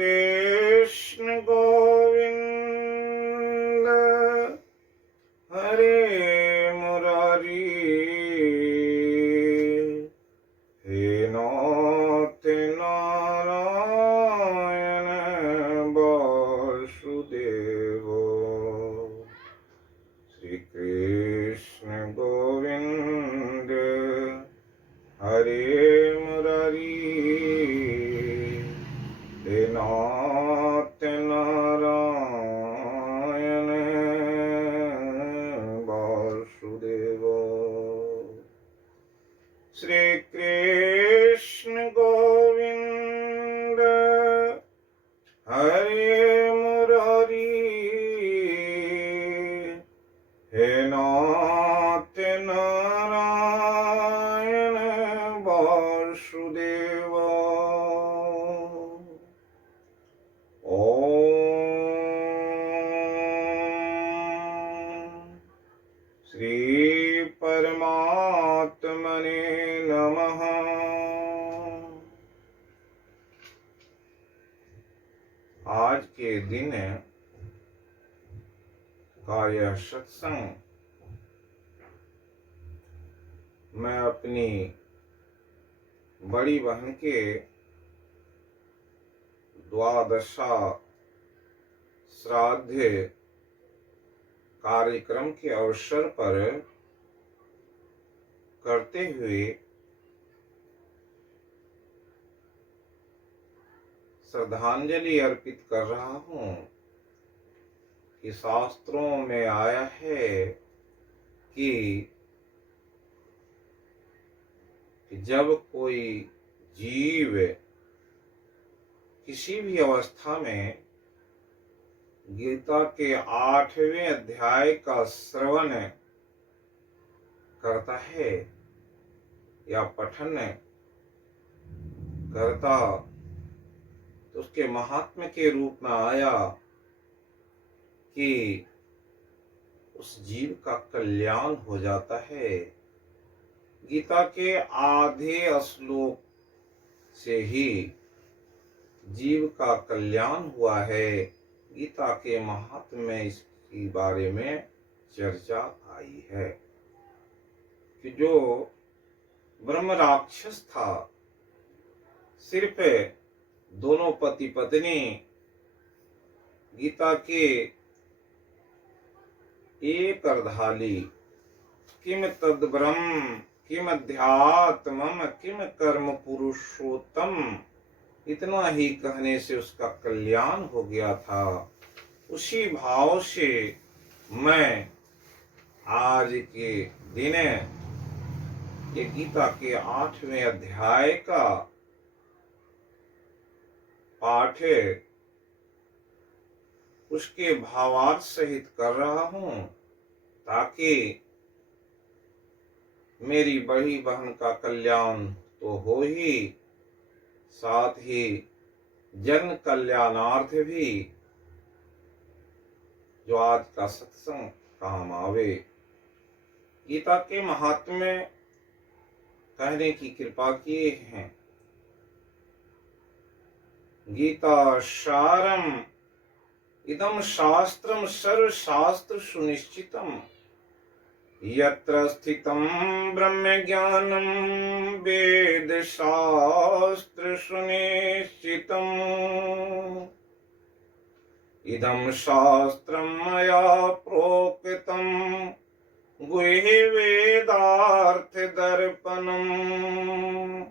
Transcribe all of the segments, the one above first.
कृष्ण गोविंद हरे मुरारी, हे नाथ नारायण वासुदेव। श्री कृष्ण गोविंद हरे मुरारी, हे नाथ नारायण वासुदेव। श्री कृष्ण गोविंद हरे मुरारी, हे नाथ नारायण वासुदेव। श्री परमात्मने नमः। आज के दिन का यह सत्संग मैं अपनी बड़ी बहन के द्वादशा श्राद्ध कार्यक्रम के अवसर पर करते हुए श्रद्धांजलि अर्पित कर रहा हूँ कि शास्त्रों में आया है कि जब कोई जीव किसी भी अवस्था में गीता के 8वें अध्याय का श्रवण करता है या पठन करता, तो उसके महात्म्य के रूप में आया कि उस जीव का कल्याण हो जाता है। गीता के आधे श्लोक से ही जीव का कल्याण हुआ है। गीता के महात्म्य में इसके बारे में चर्चा आई है कि जो ब्रह्म राक्षस था, सिर्फ दोनों पति पत्नी गीता के एक अर्धाली किम तद ब्रह्म किम अध्यात्मम किम कर्म पुरुषोत्तम, इतना ही कहने से उसका कल्याण हो गया था। उसी भाव से मैं आज के दिन ये गीता के 8वें अध्याय का पाठ उसके भावार्थ सहित कर रहा हूँ, ताकि मेरी बड़ी बहन का कल्याण तो हो ही, साथ ही जन कल्याणार्थ भी जो आज का सत्संग काम आवे। गीता के महात्म्य कहने की कृपा किए हैं। गीता सारम इदम शास्त्रम सर्वशास्त्र सुनिश्चितम, यत्र स्थितं ब्रह्म ज्ञानं वेद शास्त्र सुनिश्चितम्, इदं शास्त्रं मया प्रोक्तं गुह्य वेदार्थ दर्पणम्,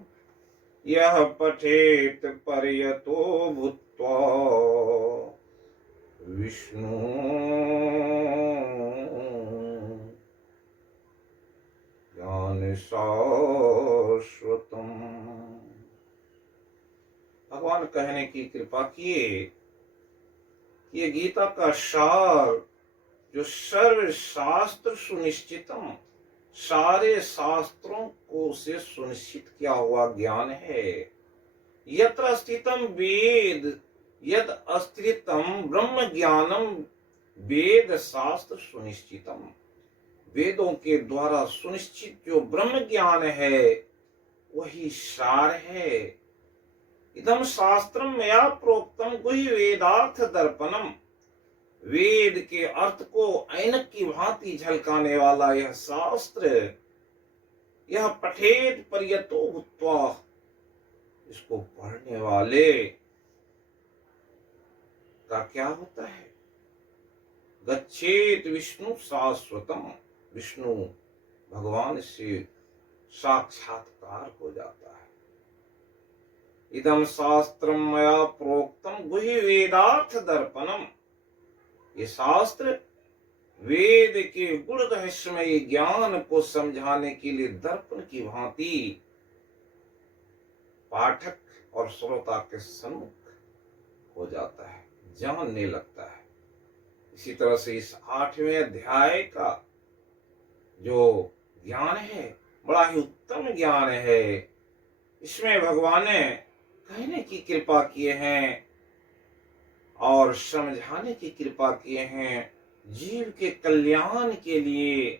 यः पठेत् पर्यतो भूत्वा विष्णु ज्ञान शाश्वतम्। भगवान कहने की कृपा किए कि ये गीता का सार जो सर्व शास्त्र सुनिश्चितम, सारे शास्त्रों को से सुनिश्चित किया हुआ ज्ञान है। यत्र स्थितम वेद यद अस्थितम ब्रह्म ज्ञानम वेद शास्त्र सुनिश्चितम, वेदों के द्वारा सुनिश्चित जो ब्रह्म ज्ञान है वही सार है। इदम शास्त्रम मया प्रोक्तम गुह्य वेदार्थ दर्पणम। वेद के अर्थ को ऐनक की भांति झलकाने वाला यह शास्त्र, यह पठेत पर्यतो भूत्वा, इसको पढ़ने वाले का क्या होता है? गच्छेत विष्णु शाश्वतम, विष्णु भगवान से साक्षात्कार हो जाता है। इदम शास्त्रम मया प्रोक्तम गुह्य वेदार्थ दर्पणम, ये शास्त्र वेद के गुण रहस्यमय ज्ञान को समझाने के लिए दर्पण की भांति पाठक और श्रोता के सम्मुख हो जाता है, जानने लगता है। इसी तरह से इस 8वें अध्याय का जो ज्ञान है बड़ा ही उत्तम ज्ञान है। इसमें भगवान ने कहने की कृपा किए हैं और समझाने की कृपा किए हैं जीव के कल्याण के लिए।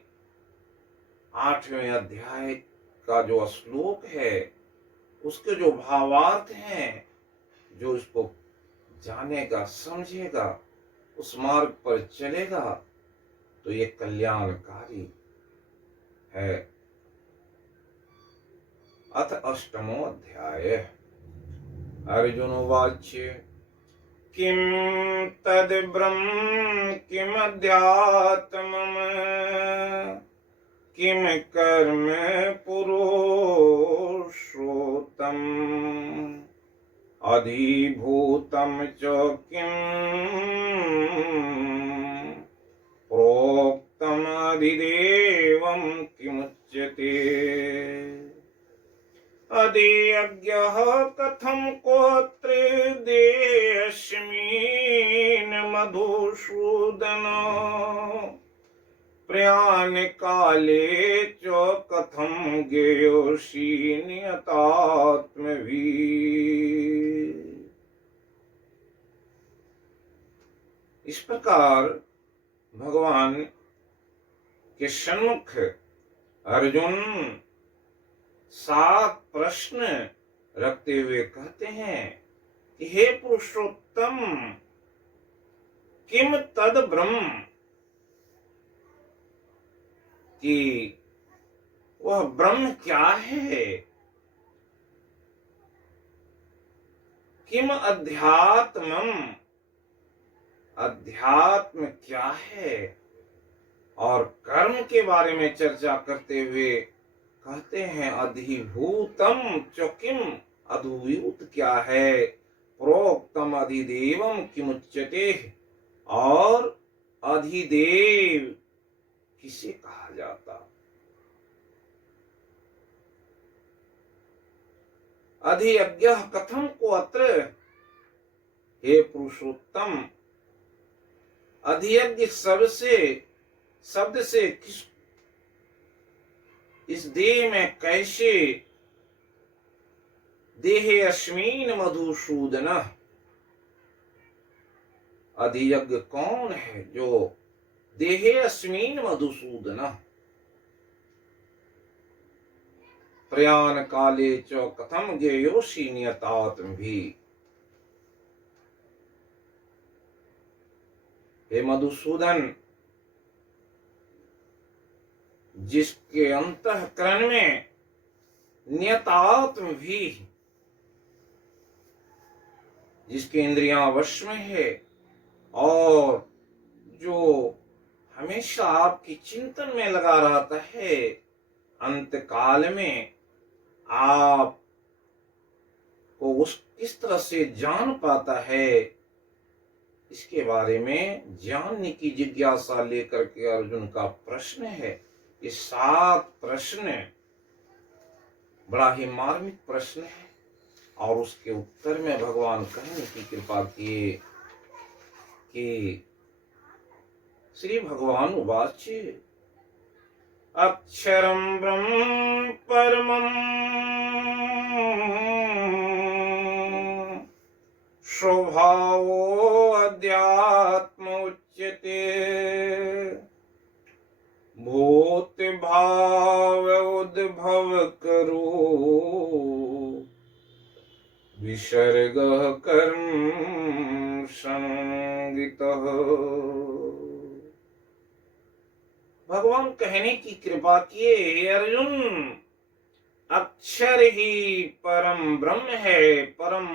8वें अध्याय का जो श्लोक है उसके जो भावार्थ हैं, जो इसको जानेगा समझेगा, उस मार्ग पर चलेगा तो ये कल्याणकारी है। अथ 8मो अध्याय। अर्जुन उवाच किम तद ब्रह्म किम अध्यात्मम् किम कर्म पुरुषोत्तम अधिभूतम च किम प्रोक्तम अधिदेवम किमुच्यते अधियज्ञः कथं कोऽत्र देयस्मिन् मधुसूदन प्रयाणकाले च कथं ज्ञेयोऽसि नियतात्मभिः। इस प्रकार भगवान के सन्मुख अर्जुन 7 प्रश्न रखते हुए कहते हैं कि हे पुरुषोत्तम, किम तद ब्रह्म, कि वह ब्रह्म क्या है? किम अध्यात्मम, अध्यात्म क्या है? और कर्म के बारे में चर्चा करते हुए कहते हैं अधिभूतम च किम, अद्भुत क्या है? प्रोक्तम अधिदेवम किमुच्यते, और अधिदेव किसे कहा जाता? अधियज्ञः कथम को अत्र, हे पुरुषोत्तम, अधियज्ञ शब्द से किस, इस देह में कैसे? देहे अस्मिन मधुसूदन, अधियज्ञ कौन है? जो देहे अस्मिन मधुसूदन प्रयाण काले च कथम ज्ञेयोऽसि नियतात्मभिः। हे मधुसूदन, जिसके अंतःकरण में नियतात्म भी, जिसकी इंद्रियां वश में है और जो हमेशा आपकी चिंतन में लगा रहता है, अंत काल में आप को उस किस तरह से जान पाता है, इसके बारे में जानने की जिज्ञासा लेकर के अर्जुन का प्रश्न है। ये 7 प्रश्न बड़ा ही मार्मिक प्रश्न है और उसके उत्तर में भगवान कहने की कृपा किए कि श्री भगवान उवाच अक्षरं ब्रह्म परमं स्वभावो अध्यात्म उच्यते भूत भाव उद्भव करो विसर्गः कर्म संगितः। भगवान कहने की कृपा किए, हे अर्जुन, अक्षर ही परम ब्रह्म है, परम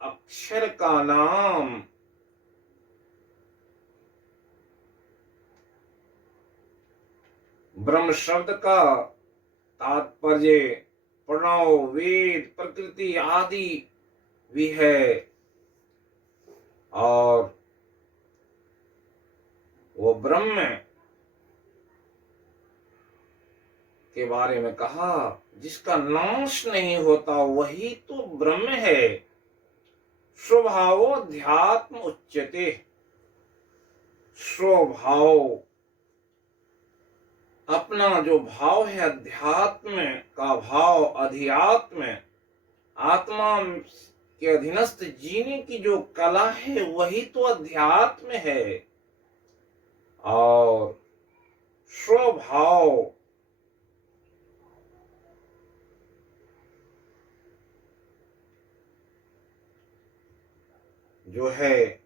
अक्षर का नाम ब्रह्म शब्द का तात्पर्य प्रणव, वेद, प्रकृति आदि भी है। और वो ब्रह्म के बारे में कहा, जिसका नाश नहीं होता वही तो ब्रह्म है। स्वभावो अध्यात्म उच्यते। स्वभाव, अपना जो भाव है, अध्यात्म का भाव, अध्यात्म, आत्मा के अधीनस्थ जीने की जो कला है वही तो अध्यात्म है। और स्वभाव जो है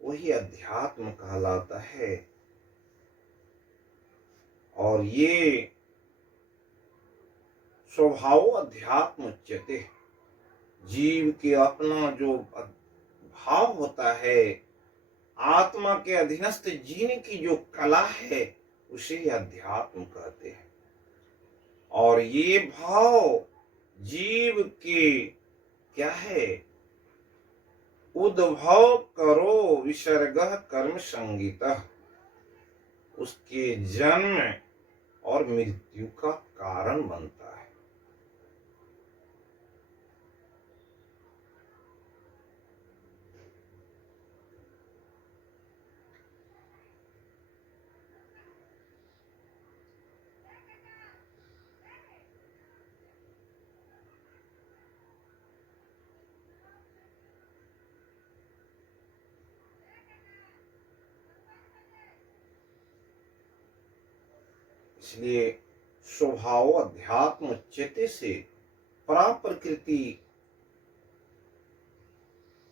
वही अध्यात्म कहलाता है। और ये स्वभाव अध्यात्म उच्यते, जीव के अपना जो भाव होता है, आत्मा के अधीनस्थ जीने की जो कला है, उसे अध्यात्म कहते हैं। और ये भाव जीव के क्या है, उद्भव करो विसर्गः कर्म संगीतः, उसके जन्म और मृत्यु का कारण बनता है। इसलिए स्वभाव अध्यात्म उच्यते से परा प्रकृति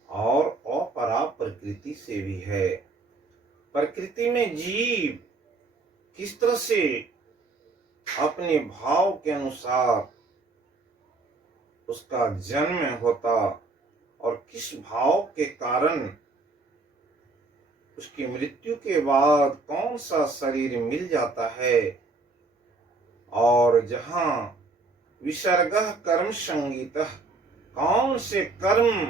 और अपरा प्रकृति से भी है। प्रकृति में जीव किस तरह से अपने भाव के अनुसार उसका जन्म होता और किस भाव के कारण उसकी मृत्यु के बाद कौन सा शरीर मिल जाता है, और जहां विसर्गः कर्म संगीतः, कौन से कर्म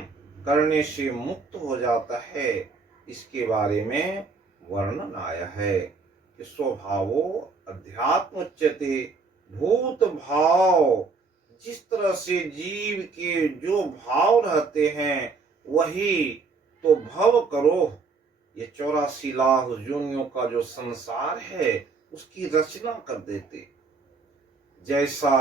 करने से मुक्त हो जाता है, इसके बारे में वर्णन आया है कि स्वभावो अध्यात्म उच्यते। भूत भाव, जिस तरह से जीव के जो भाव रहते हैं वही तो भव करो, ये 84 लाख योनियों का जो संसार है उसकी रचना कर देते। जैसा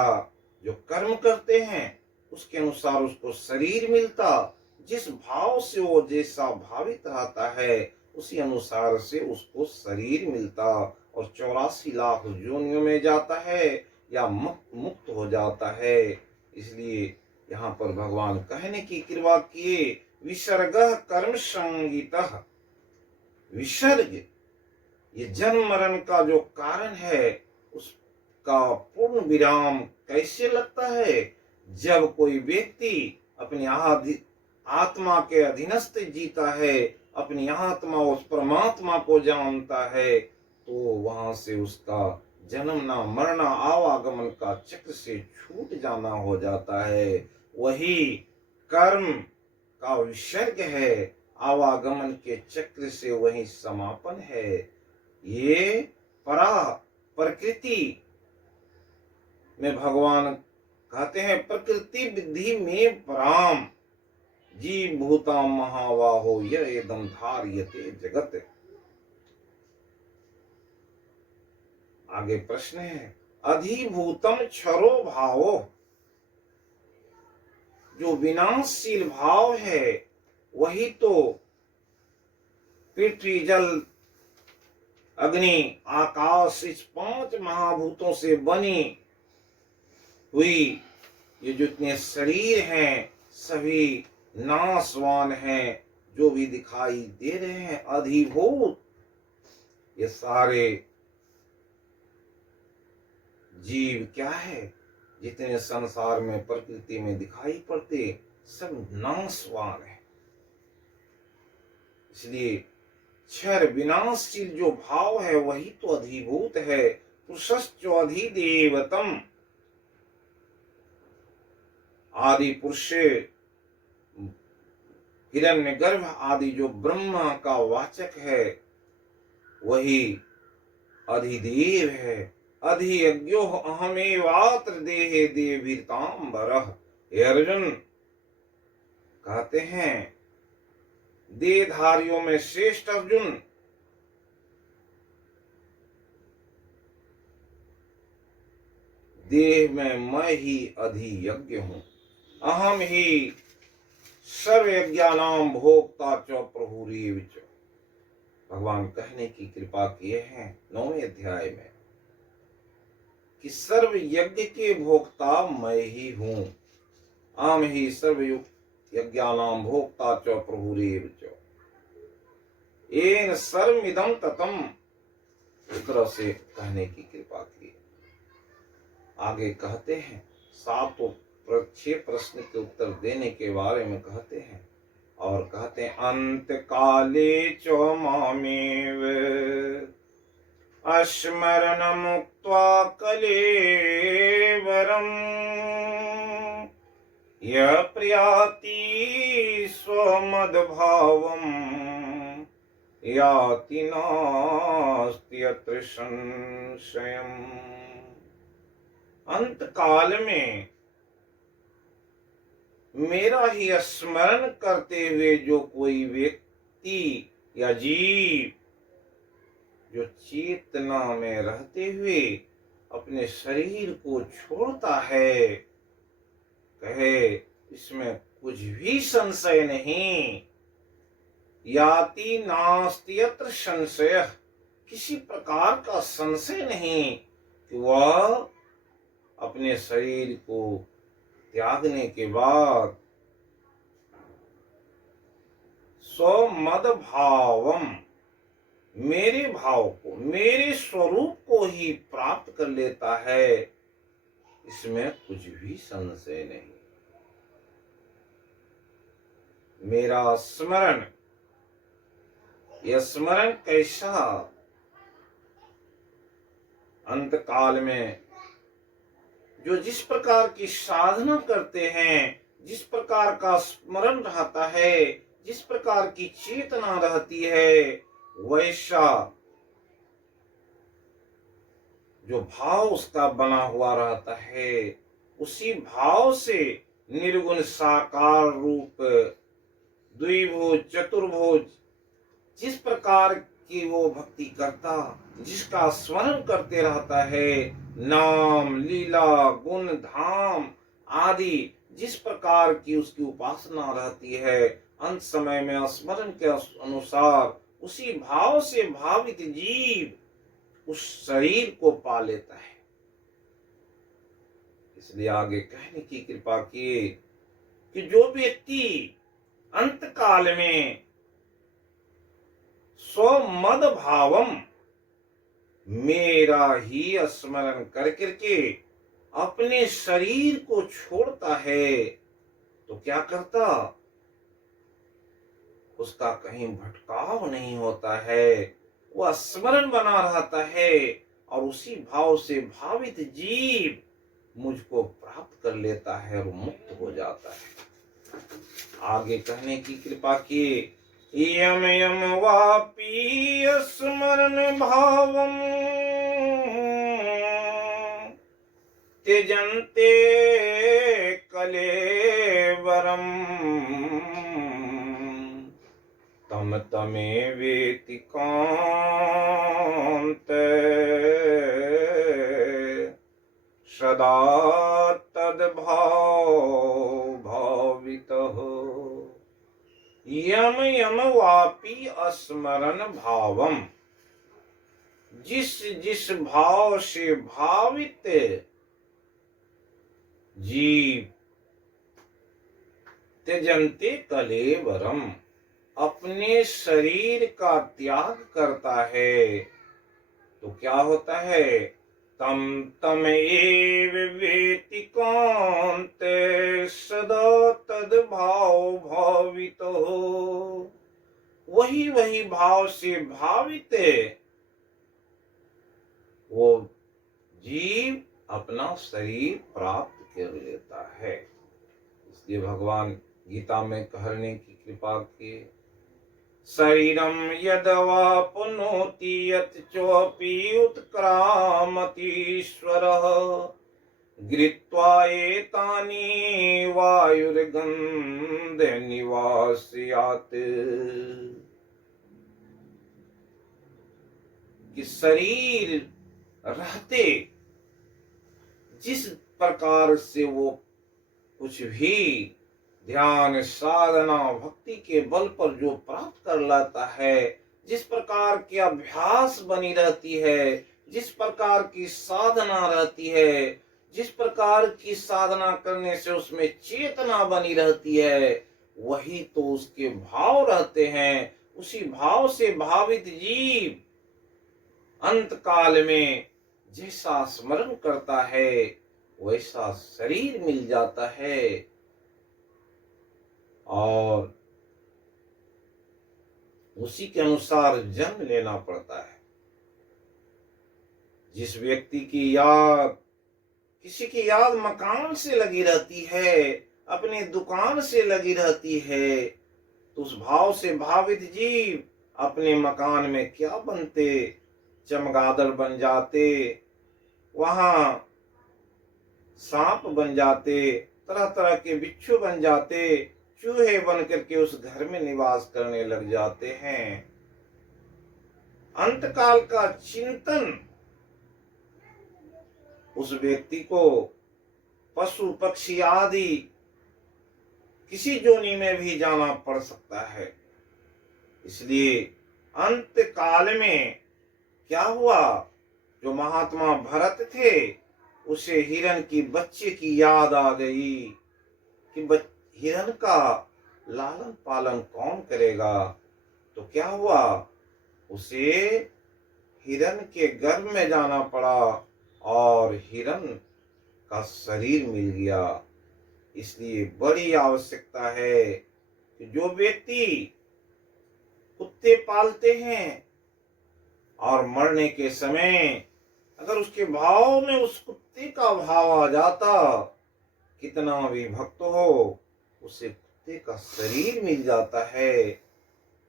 जो कर्म करते हैं उसके अनुसार उसको शरीर मिलता, जिस भाव से वो जैसा भावित रहता है उसी अनुसार से उसको शरीर मिलता, और 84 लाख योनियों में जाता है या मुक्त हो जाता है। इसलिए यहाँ पर भगवान कहने की कृपा किए, विसर्गः कर्म संगीतः। विसर्ग, ये जन्म मरण का जो कारण है उसका पूर्ण विराम कैसे लगता है, जब कोई व्यक्ति अपनी आत्मा के अधीनस्थ जीता है, अपनी आत्मा उस परमात्मा को जानता है, तो वहां से उसका जन्मना मरना आवागमन का चक्र से छूट जाना हो जाता है। वही कर्म का विसर्ग है, आवागमन के चक्र से वही समापन है। ये परा प्रकृति में भगवान कहते हैं, प्रकृति विधि में पराम जीव भूता महावाहो यदम धार्यते जगत। आगे प्रश्न है, अधिभूतम क्षरो भावो, जो विनाशशील भाव है वही तो पृथ्वी जल अग्नि आकाश, इस 5 महाभूतों से बनी हुई ये जितने शरीर हैं सभी नाशवान हैं, जो भी दिखाई दे रहे हैं अधिभूत, ये सारे जीव क्या है, जितने संसार में प्रकृति में दिखाई पड़ते सब नाशवान है। इसलिए क्षर विनाशशील जो भाव है वही तो अधिभूत है। पुरुषश्चो अधिदेवतम, आदि पुरुष हिरण्यगर्भ आदि जो ब्रह्मा का वाचक है वही अधिदेव है। अधियज्ञो अहमेवात्र देहे देवीतांबरः। हे अर्जुन, कहते हैं देहधारियों में श्रेष्ठ अर्जुन, देह में मैं ही अधियज्ञ हूं। अहम ही सर्वयज्ञानां भोक्ता च प्रभुरेव च। भगवान कहने की कृपा किए हैं 9वें अध्याय में कि सर्व यज्ञ के भोक्ता मैं ही हूं। अहम ही सर्व यज्ञानां भोक्ता च प्रभुरेव च। येन सर्वमिदं ततम्, इस तरह से कहने की कृपा की। आगे कहते हैं 6 प्रश्न के उत्तर देने के बारे में कहते हैं, और कहते हैं अंत काले च मामेव अस्मरण मुक्त्वा कलेवरम यः प्रयाति स्वमद्भावम् याति नास्ति अत्र संशयम्। अंत काल में मेरा ही स्मरण करते हुए जो कोई व्यक्ति या जीव जो चेतना में रहते हुए अपने शरीर को छोड़ता है, कहे इसमें कुछ भी संशय नहीं। याति नास्ति अत्र संशय, किसी प्रकार का संशय नहीं कि वह अपने शरीर को त्यागने के बाद स्वमद भावम, मेरे भाव को, मेरे स्वरूप को ही प्राप्त कर लेता है, इसमें कुछ भी संशय नहीं। मेरा स्मरण, यह स्मरण कैसा? अंत काल में जो जिस प्रकार की साधना करते हैं, जिस प्रकार का स्मरण रहता है, जिस प्रकार की चेतना रहती है, वैसा जो भाव उसका बना हुआ रहता है, उसी भाव से निर्गुण साकार रूप द्विभुज चतुर्भुज जिस प्रकार की वो भक्ति करता, जिसका स्मरण करते रहता है, नाम लीला गुण धाम आदि जिस प्रकार की उसकी उपासना रहती है, अंत समय में स्मरण के अनुसार उसी भाव से भावित जीव उस शरीर को पा लेता है। इसलिए आगे कहने की कृपा की कि जो व्यक्ति अंत काल में स्वमद भावम, मेरा ही स्मरण कर करके अपने शरीर को छोड़ता है, तो क्या करता? उसका कहीं भटकाव नहीं होता है, वह स्मरण बना रहता है और उसी भाव से भावित जीव मुझको प्राप्त कर लेता है और मुक्त हो जाता है। आगे कहने की कृपा की, यम यम वापी स्मरण भावम त्यजन्ते कलेवरम तम तमे वेति कांत सदा तद्भाव भावितः। यम यम वापी स्मरण भावम, जिस जिस भाव से भावित जीव त्यजन्ते कलेवरम, अपने शरीर का त्याग करता है तो क्या होता है? तम तम एव वेति कान्ते सदा तद भाव भावितो, वही वही भाव से भावित वो जीव अपना शरीर प्राप्त कर लेता है। इसलिए भगवान गीता में कहने की कृपा किए, शरीरम यदवाप्नोति यत् चोपि उत्क्रामतीश्वरः, गृहीत्वा एतानि वायुर्गन्धे निवास्यात्। कि शरीर रहते जिस प्रकार से वो कुछ भी ध्यान साधना भक्ति के बल पर जो प्राप्त कर लाता है, जिस प्रकार की अभ्यास बनी रहती है, जिस प्रकार की साधना रहती है, जिस प्रकार की साधना करने से उसमें चेतना बनी रहती है, वही तो उसके भाव रहते हैं। उसी भाव से भावित जीव अंत काल में जैसा स्मरण करता है वैसा शरीर मिल जाता है और उसी के अनुसार जन्म लेना पड़ता है। जिस व्यक्ति की याद, किसी की याद मकान से लगी रहती है, अपनी दुकान से लगी रहती है, तो उस भाव से भावित जीव अपने मकान में क्या बनते? चमगादड़ बन जाते, वहां सांप बन जाते, तरह तरह के बिच्छू बन जाते, चूहे बन करके उस घर में निवास करने लग जाते हैं। अंतकाल का चिंतन उस व्यक्ति को पशु पक्षी आदि किसी जोनि में भी जाना पड़ सकता है। इसलिए अंत काल में क्या हुआ? जो महात्मा भरत थे उसे हिरण की बच्चे की याद आ गई कि हिरण का लालन पालन कौन करेगा। तो क्या हुआ? उसे हिरण के गर्भ में जाना पड़ा और हिरण का शरीर मिल गया। इसलिए बड़ी आवश्यकता है कि जो व्यक्ति कुत्ते पालते हैं और मरने के समय अगर उसके भाव में उस कुत्ते का भाव आ जाता, कितना भी भक्त हो उसे कुत्ते का शरीर मिल जाता है।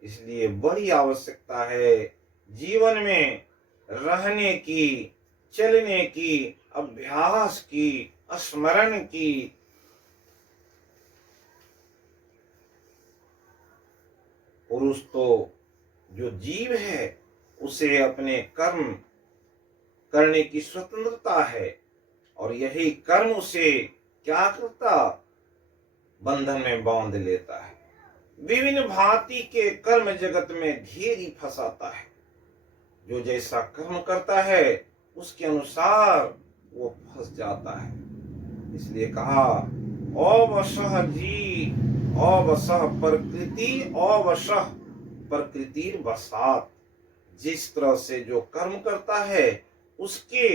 इसलिए बड़ी आवश्यकता है जीवन में रहने की, चलने की, अभ्यास की, स्मरण की। पुरुष तो जो जीव है उसे अपने कर्म करने की स्वतंत्रता है और यही कर्म उसे क्या करता? बंधन में बांध लेता है, विभिन्न भांति के कर्म जगत में घेरी फंसाता है। जो जैसा कर्म करता है उसके अनुसार वो फंस जाता है। इसलिए कहा अवशः जी अवशः प्रकृति अवशः प्रकृतिर वशात। जिस तरह से जो कर्म करता है उसके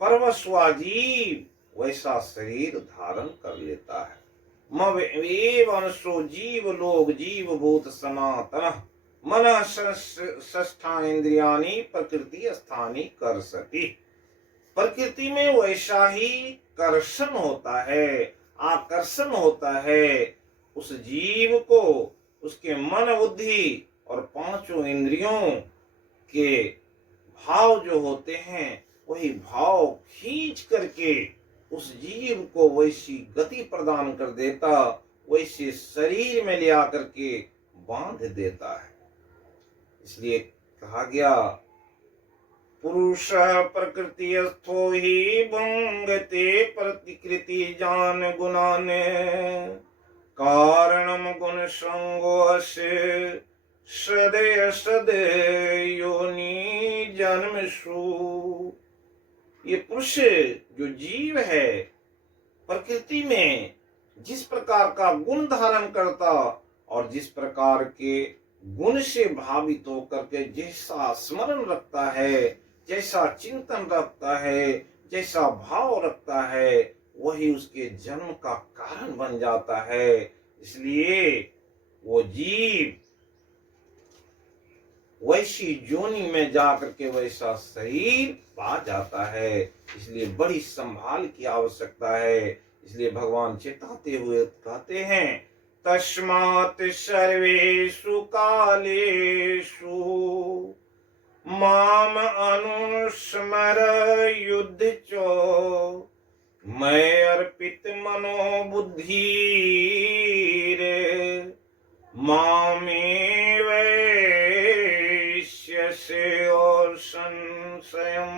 परवश हुआ जीव वैसा शरीर धारण कर लेता है। मवेवंशो जीव लोग जीव भूत सनातन मन षष्ठा इंद्रियाणि प्रकृति स्थानी कर्षति। प्रकृति में वैसा ही कर्षण होता है, आकर्षण होता है उस जीव को। उसके मन बुद्धि और पांचों इंद्रियों के भाव जो होते हैं वही भाव खींच करके उस जीव को वैसी गति प्रदान कर देता, वैसे शरीर में ले आकर के बांध देता है। इसलिए कहा गया पुरुष प्रकृतिस्थो ही भंगते प्रतिकृति जान गुणान कारणम गुण संगोश सदय सदय योनि जन्मसु। ये पुरुष जो जीव है प्रकृति में जिस प्रकार का गुण धारण करता और जिस प्रकार के गुण से भावित होकर के जैसा स्मरण रखता है, जैसा चिंतन रखता है, जैसा भाव रखता है, वही उसके जन्म का कारण बन जाता है। इसलिए वो जीव वैसी जोनी में जाकर के वैसा शरीर पा जाता है। इसलिए बड़ी संभाल की आवश्यकता है। इसलिए भगवान चेताते हुए कहते हैं, तस्मात् सर्वेषु कालेषु माम अनुस्मर युद्ध चो मैं अर्पित मनो बुद्धि मामे वैश्यसे और संशयम।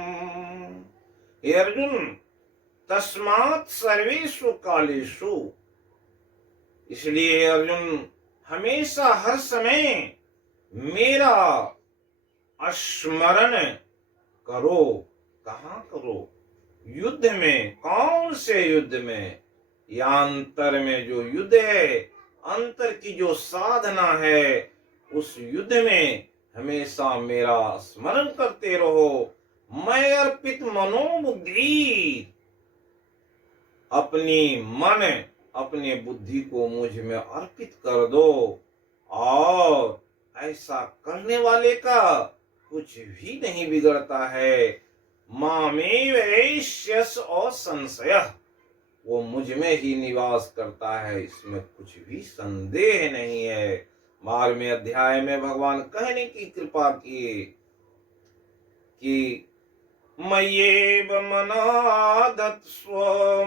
हे अर्जुन, तस्मात् सर्वेषु कालेषु, इसलिए अर्जुन हमेशा हर समय मेरा स्मरण करो। कहाँ करो? युद्ध में। कौन से युद्ध में? या अंतर में जो युद्ध है, अंतर की जो साधना है, उस युद्ध में हमेशा मेरा स्मरण करते रहो। मैं अर्पित मनोबुद्धि, अपनी मन अपने बुद्धि को मुझ में अर्पित कर दो, और ऐसा करने वाले का कुछ भी नहीं बिगड़ता है। मामेव ऐश्यस और संशय, वो मुझ में ही निवास करता है, इसमें कुछ भी संदेह नहीं है। 12वें अध्याय में भगवान कहने की कृपा किए कि मय्येव मनाधत्स्व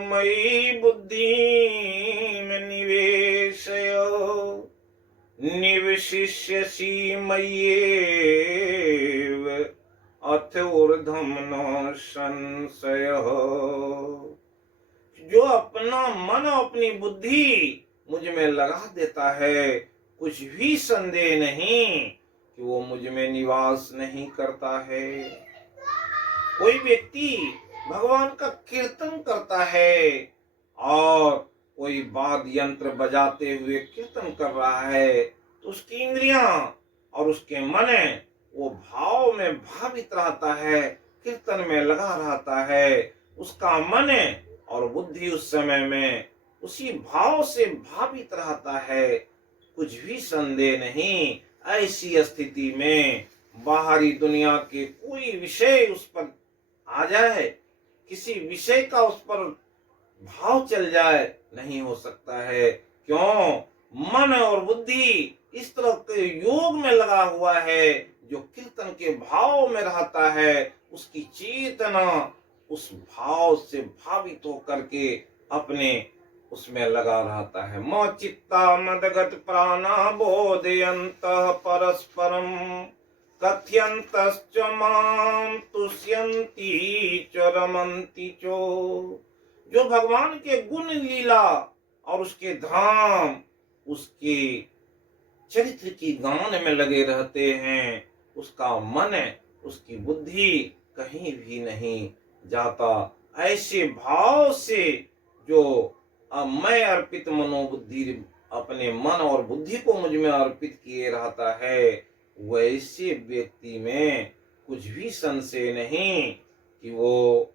मयि बुद्धिं निवेशय निवशिष्यसि मय्येव अथ ऊर्ध्वं न संशयः। जो अपना मन अपनी बुद्धि मुझ में लगा देता है, कुछ भी संदेह नहीं कि वो मुझ में निवास नहीं करता है। कोई व्यक्ति भगवान का कीर्तन करता है और कोई वाद्य यंत्र बजाते हुए कीर्तन कर रहा है, तो उसकी इंद्रियां और उसके मन वो भाव में भावित रहता है, कीर्तन में लगा रहता है। उसका मन और बुद्धि उस समय में उसी भाव से भावित रहता है, कुछ भी संदेह नहीं। ऐसी स्थिति में बाहरी दुनिया के कोई विषय उस पर आ जाए, किसी विषय का उस पर भाव चल जाए, नहीं हो सकता है। क्यों? मन और बुद्धि इस तरह के योग में लगा हुआ है, जो कीर्तन के भाव में रहता है, उसकी चेतना उस भाव से भावित होकर के अपने उसमें लगा रहता है। म चित्ता मदगत प्राणा बोधयन्तः परस्परम कथयन्तश्च मां तुष्यन्ति च रमन्ति चो। जो भगवान के गुण लीला और उसके धाम, उसके चरित्र की गान में लगे रहते हैं, उसका मन उसकी बुद्धि कहीं भी नहीं जाता। ऐसे भाव से जो मैं अर्पित मनोबुद्धि, अपने मन और बुद्धि को मुझ में अर्पित किए रहता है, वैसे व्यक्ति में कुछ भी संशय नहीं कि वो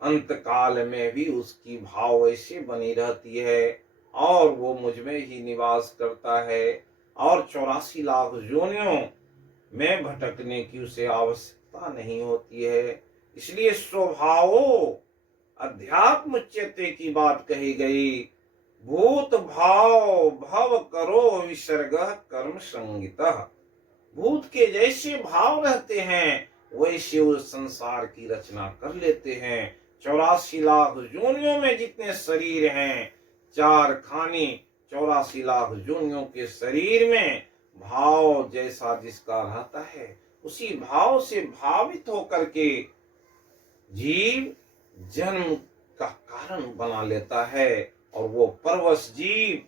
अंत काल में भी उसकी भाव ऐसे बनी रहती है और वो मुझ में ही निवास करता है, और 84 लाख योनियों में भटकने की उसे आवश्यकता नहीं होती है। इसलिए स्वभावो अध्यात्म उच्यते की बात कही गई। भूत भाव भव करो विसर्ग कर्म संगितः। भूत के जैसे भाव रहते हैं, वैसे उस संसार की रचना कर लेते हैं। 84 लाख योनियों में जितने शरीर हैं, 4 खानी 84 लाख योनियों के शरीर में भाव जैसा जिसका रहता है, उसी भाव से भावित होकर के जीव जन्म का कारण बना लेता है, और वो परवश जीव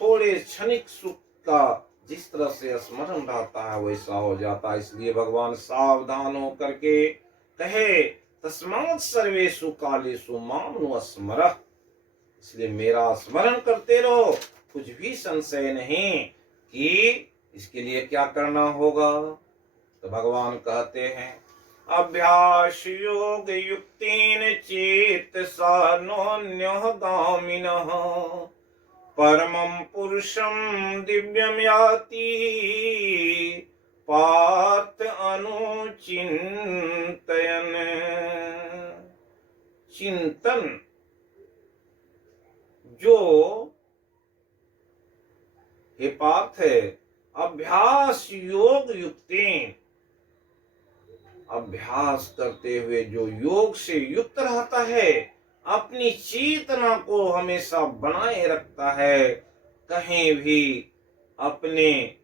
थोड़े क्षणिक सुख का जिस तरह से स्मरण रहता है वैसा हो जाता है। इसलिए भगवान सावधान होकर के कहे, तस्मात् सर्वेषु कालेषु मां नु स्मरः। इसलिए मेरा स्मरण करते रहो, कुछ भी संशय नहीं कि इसके लिए क्या करना होगा। तो भगवान कहते हैं, अभ्यास योग युक्तेन चेत सानोन्यः गामिनः परमं पुरुषं दिव्यम याति पार्थ अनुचिंतयन्। चिंतन जो हे पार्थ है, अभ्यास योग युक्तेन, अभ्यास करते हुए जो योग से युक्त रहता है, अपनी चेतना को हमेशा बनाए रखता है, कहीं भी अपने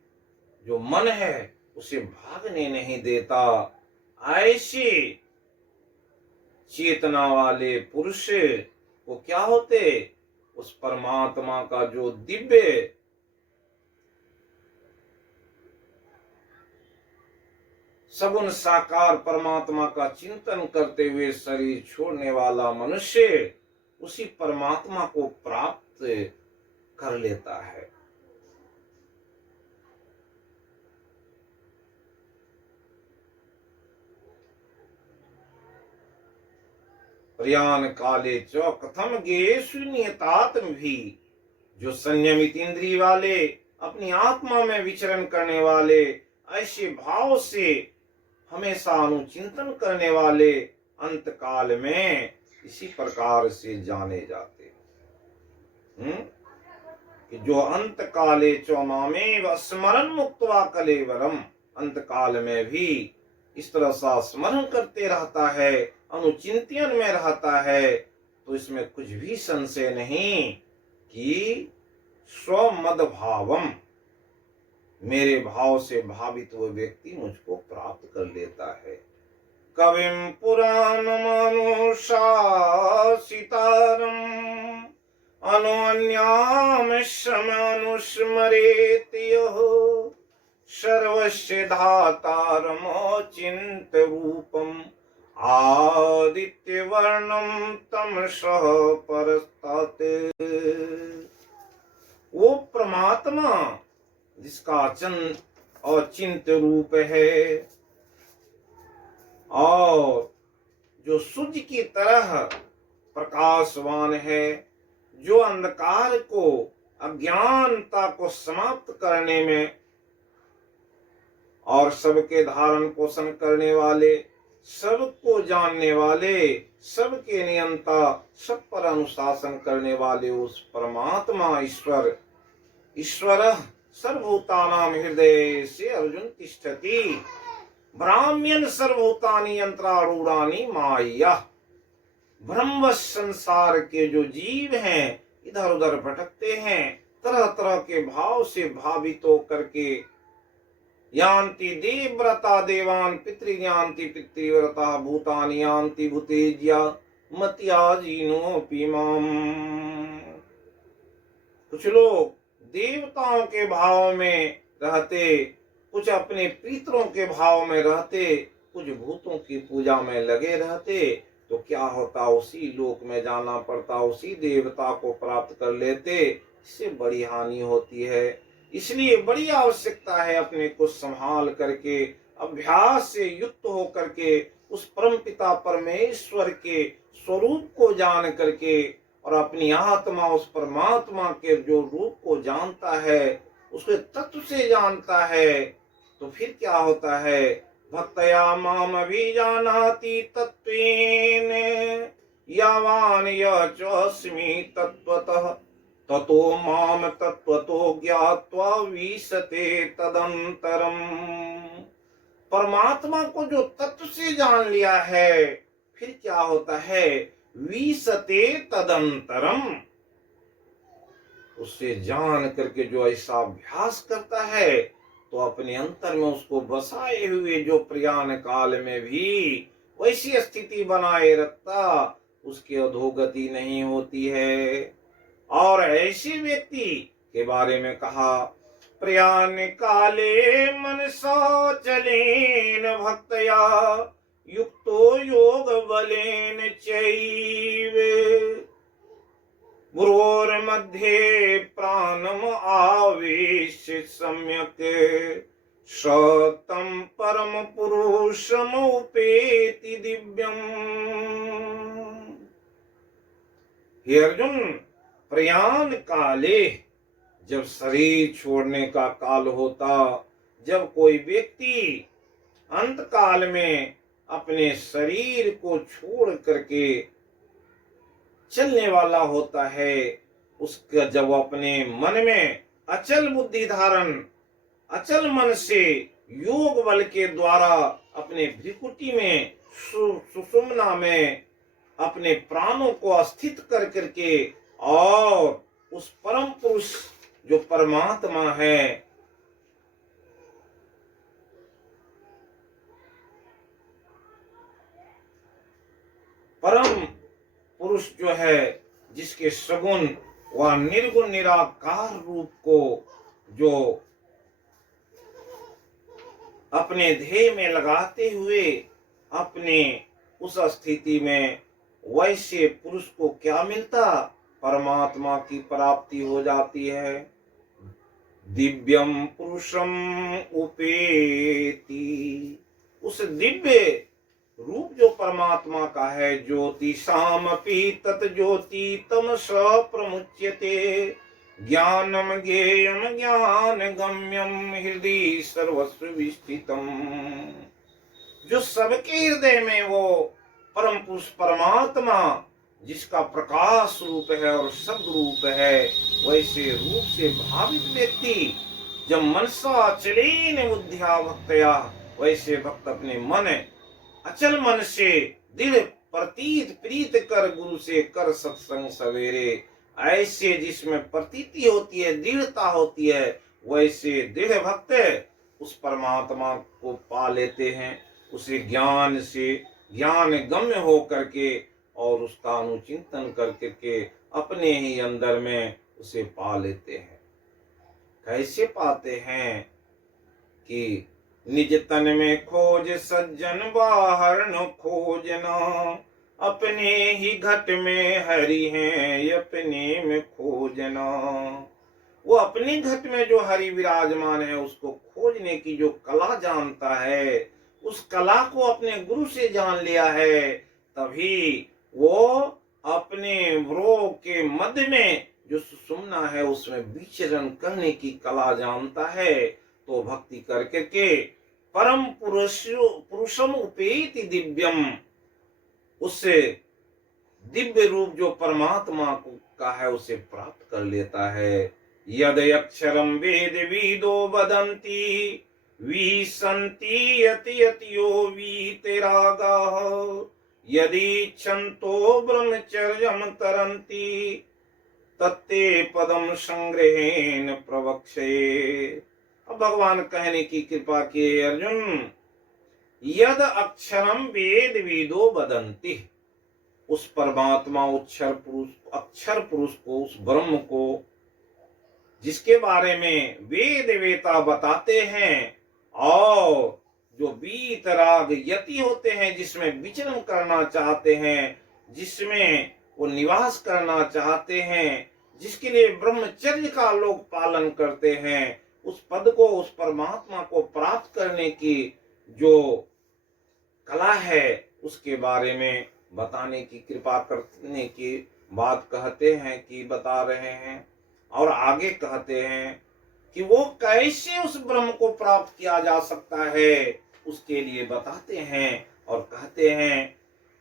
जो मन है उसे भागने नहीं देता, ऐसे चेतना वाले पुरुष को क्या होते, उस परमात्मा का जो दिव्य सगुण साकार परमात्मा का चिंतन करते हुए शरीर छोड़ने वाला मनुष्य उसी परमात्मा को प्राप्त कर लेता है। प्रयाण काले च कथम गेषु नियतात्म भी, जो संयमित इंद्रिय वाले, अपनी आत्मा में विचरण करने वाले, ऐसे भाव से हमेशा अनुचिंतन करने वाले अंत काल में इसी प्रकार से जाने जाते कि जो अंत काले चौमामेव स्मरण मुक्त्वा कलेवरम, अंत काल में भी इस तरह सा स्मरण करते रहता है, अनुचिंतन में रहता है, तो इसमें कुछ भी संशय नहीं कि स्वमद भावम, मेरे भाव से भावित वो व्यक्ति मुझको प्राप्त कर लेता है। कविम पुराण मनुषासितारम अनुन्याम श्रमनुस्मरेत यः सर्वस्य धातारम चिंत रूपम आदित्य वर्णम तमसः परस्तात्। वो परमात्मा जिसका चंद और चिंत रूप है और जो सूर्य की तरह प्रकाशवान है, जो अंधकार को, अज्ञानता को समाप्त करने में और सबके धारण पोषण करने वाले, सबको जानने वाले, सबके नियंता, सब पर अनुशासन करने वाले उस परमात्मा ईश्वर, ईश्वर सर्वभूतानां हृदय से अर्जुन तिष्ठति ब्राह्मण सर्वभूतानि यंत्रारूढ़ानि माया। ब्रह्म संसार के जो जीव हैं इधर उधर भटकते हैं, तरह तरह के भाव से भावित होकर के यान्ति देवव्रता देवान पितृयान्ति पितृव्रता भूतानि यान्ति भूतेज्या मत्या जीनोऽपि माम्। कुछ लोग देवताओं के भाव में रहते, कुछ अपने पितरों के भाव में रहते, कुछ भूतों की पूजा में लगे रहते, तो क्या होता, उसी लोक में जाना पड़ता, उसी देवता को प्राप्त कर लेते, इससे बड़ी हानि होती है। इसलिए बड़ी आवश्यकता है अपने को संभाल करके, अभ्यास से युक्त होकर के उस परमपिता परमेश्वर के स्वरूप को जान करके और अपनी आत्मा उस परमात्मा के जो रूप को जानता है, उसके तत्व से जानता है, तो फिर क्या होता है, भक्तया माम अभिजानाति तत्वेन यावान यच्चास्मि तत्वतः ततो माम तत्वतो ज्ञात्वा विशते तदंतरम। परमात्मा को जो तत्व से जान लिया है, फिर क्या होता है, विशते तदंतरम, उससे जान करके जो ऐसा अभ्यास करता है तो अपने अंतर में उसको बसाए हुए जो प्रयाण काल में भी वैसी स्थिति बनाए रखता, उसकी अधोगति नहीं होती है। और ऐसे व्यक्ति के बारे में कहा, प्रयाण काले मनसा चलेन भक्तया युक्तो योग बलेन चैव। भ्रोर्मध्ये प्राणम आवेश सम्यक स तं परम पुरुषमुपेति दिव्यम। हे अर्जुन, प्रयाण काले, जब शरीर छोड़ने का काल होता, जब कोई व्यक्ति अंत काल में अपने शरीर को छोड़ करके चलने वाला होता है, उसका जब अपने मन में अचल बुद्धि धारण, अचल मन से योग बल के द्वारा अपने भ्रिकुटी में सुषुम्ना में अपने प्राणों को स्थित कर करके और उस परम पुरुष जो परमात्मा है, परम पुरुष जो है जिसके सगुण व निर्गुण निराकार रूप को जो अपने ध्येय में लगाते हुए अपने उस स्थिति में, वैसे पुरुष को क्या मिलता? परमात्मा की प्राप्ति हो जाती है। दिव्यम पुरुषम उपेति, उस दिव्य रूप जो परमात्मा का है, ज्योति सामपि तत् ज्योति तमस प्रमुच्यते, ज्ञानम ज्ञेयम ज्ञान गम्यम हृदय सर्वस्व विस्थितम। जो सबके हृदय में वो परम पुरुष परमात्मा जिसका प्रकाश रूप है और शब्द रूप है, वैसे रूप से भावित व्यक्ति जब मनसा अचलेन बुद्ध्या भक्तया, वैसे भक्त अपने मन अचल मन से दृढ़ प्रतीत प्रीत कर गुरु से कर सत्संग सवेरे, ऐसे जिसमें प्रतीति होती है, दृढ़ता होती है, वैसे दृढ़ भक्त उस परमात्मा को पा लेते हैं। उसे ज्ञान से ज्ञान गम्य हो करके और उसका अनुचिंतन करके अपने ही अंदर में उसे पा लेते हैं। कैसे पाते हैं कि निज तन में खोज सज्जन बाहर न खोजना, अपने ही घट में हरि हैं अपने में खोजना। वो अपने घट में जो हरि विराजमान है उसको खोजने की जो कला जानता है, उस कला को अपने गुरु से जान लिया है, तभी वो अपने भ्रो के मध्य में जो सुषुम्ना है उसमें विचरण करने की कला जानता है। तो भक्ति करके के परम पुरुषम उपेति दिव्यम, उससे दिव्य रूप जो परमात्मा का है उसे प्राप्त कर लेता है। यद अक्षरम वेद विदो वदन्ति विसन्ति यति यतियो वीतरागाः, यदि छन्तो ब्रह्मचर्यम तरन्ति तत्ते पदम संग्रहेण प्रवक्षे। अब भगवान कहने की कृपा किए, अर्जुन, यद अक्षरम वेद विदो वदन्ति, उस परमात्मा अक्षर पुरुष को, उस ब्रह्म को जिसके बारे में वेद वेता बताते हैं, और जो वीतराग यति होते हैं जिसमें विचरण करना चाहते हैं, जिसमें वो निवास करना चाहते हैं, जिसके लिए ब्रह्मचर्य का लोग पालन करते हैं, उस पद को, उस परमात्मा को प्राप्त करने की जो कला है उसके बारे में बताने की कृपा करने की बात कहते हैं कि बता रहे हैं। और आगे कहते हैं कि वो कैसे उस ब्रह्म को प्राप्त किया जा सकता है, उसके लिए बताते हैं और कहते हैं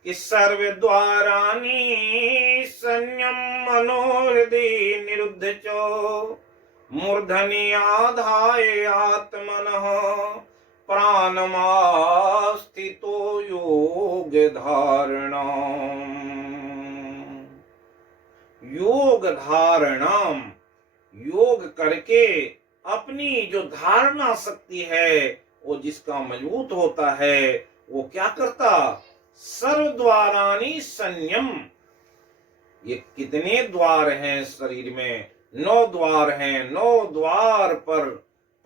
कि सर्व द्वाराणि संयम मनोहृदय निरुद्ध चो, मूर्धनि आधाय आत्मनः प्राणमास्थितो योग धारणाम। योग धारणाम, योग करके अपनी जो धारणा शक्ति है वो जिसका मजबूत होता है, वो क्या करता? सर्व द्वाराणि संयम। ये कितने द्वार हैं शरीर में? 9 द्वार हैं। 9 द्वार पर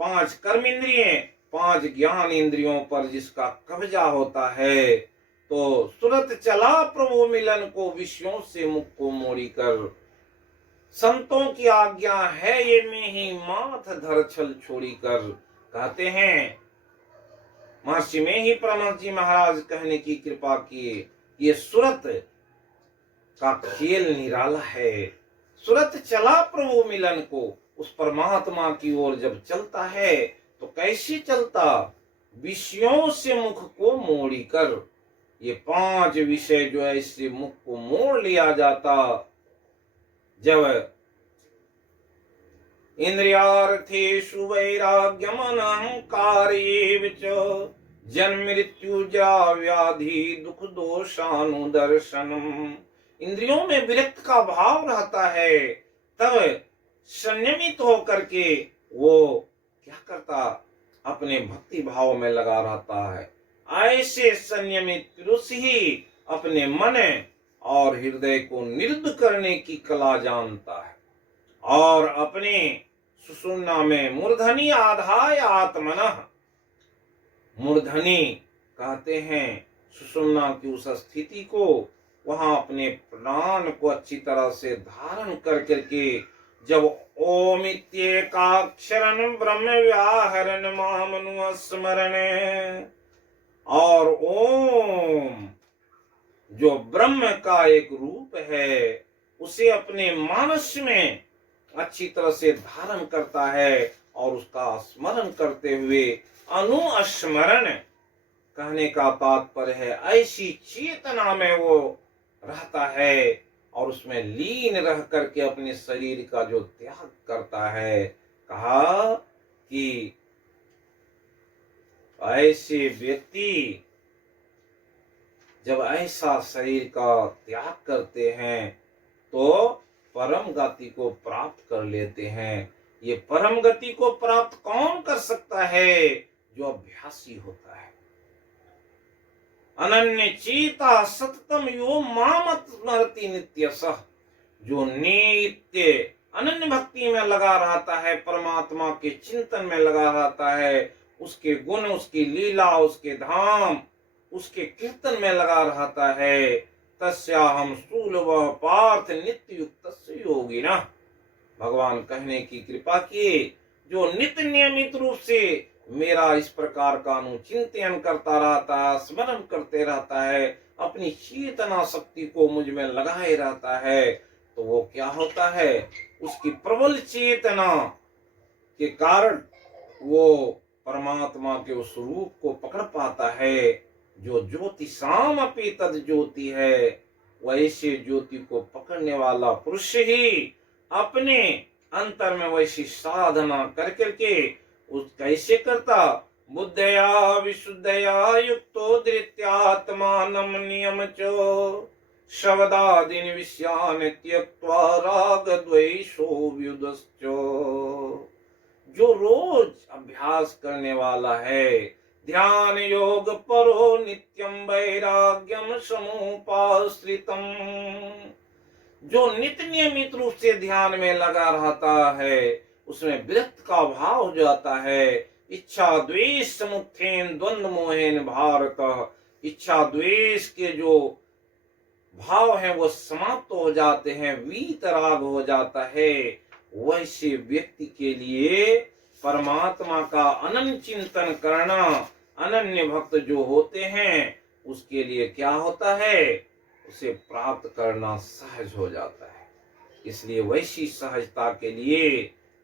5 कर्म इंद्रिय, 5 ज्ञान इंद्रियों पर जिसका कब्जा होता है, तो सुरत चला प्रभु मिलन को, विषयों से मुख को मोड़ी कर। संतों की आज्ञा है ये में ही माथ धर छल छोड़ी कर। कहते हैं महर्षि में ही परमहंस जी महाराज कहने की कृपा किए, ये सूरत का खेल निराला है। सूरत चला प्रभु मिलन को, उस परमात्मा की ओर जब चलता है तो कैसे चलता, विषयों से मुख को मोड़ी कर। ये 5 विषय जो ऐसे मुख को मोड़ लिया जाता, जब इंद्रियार्थेषु वैराग्यम अनहंकारेव च जन्म मृत्यु जरा व्याधि दुख दोषानुदर्शनम। इंद्रियों में विरक्त का भाव रहता है, तब संयमित होकर के वो क्या करता, अपने भक्ति भाव में लगा रहता है। ऐसे संयमित पुरुष ही अपने मन और हृदय को निरुद्ध करने की कला जानता है, और अपने सुषुम्ना में मूर्धनि आधाय आत्मनः, मूर्धनि कहते हैं सुषुम्ना की उस स्थिति को, वहां अपने प्राण को अच्छी तरह से धारण कर करके जब ओमित्येकाक्षरं ब्रह्म व्याहरण मामनुस्मरण, और ओम जो ब्रह्म का एक रूप है उसे अपने मानस में अच्छी तरह से धारण करता है, और उसका स्मरण करते हुए अनुस्मरण कहने का तात्पर्य है ऐसी चेतना में वो रहता है, और उसमें लीन रह करके अपने शरीर का जो त्याग करता है। कहा कि ऐसे व्यक्ति जब ऐसा शरीर का त्याग करते हैं तो परम गति को प्राप्त कर लेते हैं। ये परम गति को प्राप्त कौन कर सकता है, जो अभ्यासी होता है। अनन्य चेता सततम यो मामत स्मरति नित्यसः, जो नित्य अनन्य भक्ति में लगा रहता है, परमात्मा के चिंतन में लगा रहता है, उसके गुण, उसकी लीला, उसके धाम, उसके कीर्तन में लगा रहता है, तस्याहम स्थूल व पार्थ नित्य युक्त योगिनः। भगवान कहने की कृपा किए, जो नित्य नियमित रूप से मेरा इस प्रकार का अनुचिंतन करता रहता है, स्मरण करते रहता है, अपनी चेतना शक्ति को मुझ में लगाए रहता है, तो वो क्या होता है, उसकी प्रबल चेतना के कारण वो परमात्मा के उस रूप को पकड़ पाता है। जो ज्योति साम अपि तद ज्योति है, वैसे ज्योति को पकड़ने वाला पुरुष ही अपने अंतर में वैसी साधना कर करके उस कैसे करता, बुद्धया विशुद्धया युक्तो धृत्यात्मानं नियमचो शब्दादीन विषयान् त्यक्त्वा राग द्वेषो व्युदश्चो। जो रोज अभ्यास करने वाला है, ध्यान योग परो नित्यम वैराग्यम समुपाश्रितम, जो नित्य नियमित रूप से ध्यान में लगा रहता है, उसमें विरक्त का भाव हो जाता है। इच्छा द्वेष समुत्थेन द्वंद्व मोहेन भारत, इच्छा द्वेष के जो भाव हैं वो समाप्त हो जाते हैं, वीतराग हो जाता है। वैसे व्यक्ति के लिए परमात्मा का अनन्य चिंतन करना, अनन्य भक्त जो होते हैं उसके लिए क्या होता है, उसे प्राप्त करना सहज हो जाता है। इसलिए वैसी सहजता के लिए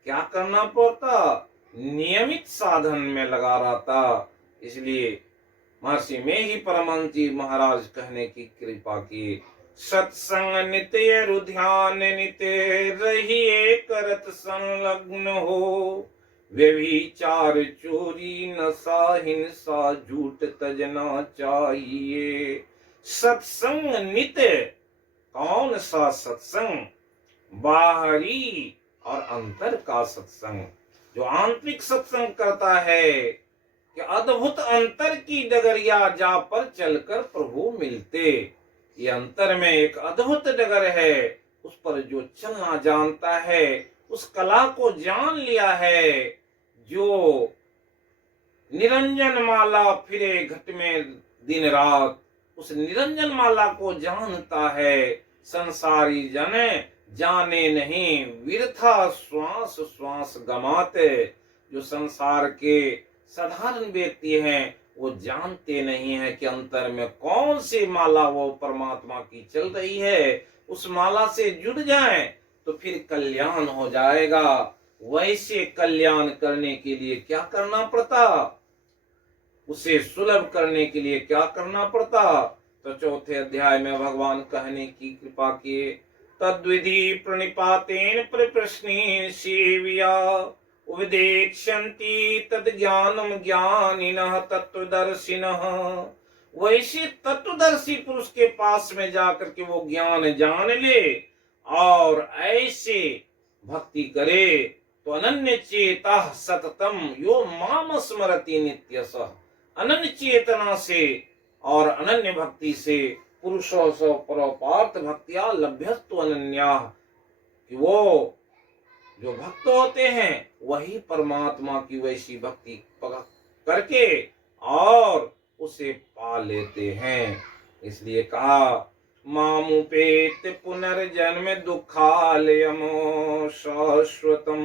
क्या करना पड़ता, नियमित साधन में लगा रहता। इसलिए महर्षि में ही परमहंस जी महाराज कहने की कृपा की, सत्संग नित्य रुध्यान नित्य रहिए करत संलग्न हो, व्यभिचार चोरी नशा हिंसा झूठ तजना चाहिए। सत्संग नित्य, कौन सा सत्संग, बाहरी और अंतर का सत्संग। जो आंतरिक सत्संग करता है कि अद्भुत अंतर की डगरिया जा पर चलकर प्रभु मिलते, ये अंतर में एक अद्भुत डगर है, उस पर जो चलना जानता है, उस कला को जान लिया है, जो निरंजन माला फिरे घट में दिन रात, उस निरंजन माला को जानता है। संसारी जन जाने नहीं वृथा श्वास श्वास गमाते। जो संसार के साधारण व्यक्ति हैं वो जानते नहीं है कि अंतर में कौन सी माला वो परमात्मा की चल रही है। उस माला से जुड़ जाएं तो फिर कल्याण हो जाएगा। वैसे कल्याण करने के लिए क्या करना पड़ता, उसे सुलभ करने के लिए क्या करना पड़ता। तो चौथे अध्याय में भगवान कहने की कृपा किए, तद्विधि प्रणिपातेन प्रश्ने सेविया उपदेक्षन्ति तद ज्ञानम ज्ञानिनः तत्वदर्शिनः। वैसे तत्वदर्शी पुरुष के पास में जाकर के वो ज्ञान जान ले और ऐसे भक्ति करे तो अनन्य चेता सततम यो माम स्मरति नित्यसः। अनन्य चेतना से और अनन्य भक्ति से पुरुषो सो परोपार्थ भक्तिया लभ्यस्तु अनन्या, कि वो जो भक्त होते हैं वही परमात्मा की वैसी भक्ति करके और उसे पा लेते हैं। इसलिए कहा मामुपेत पुनर्जन्म दुखालयमो शाश्वतम।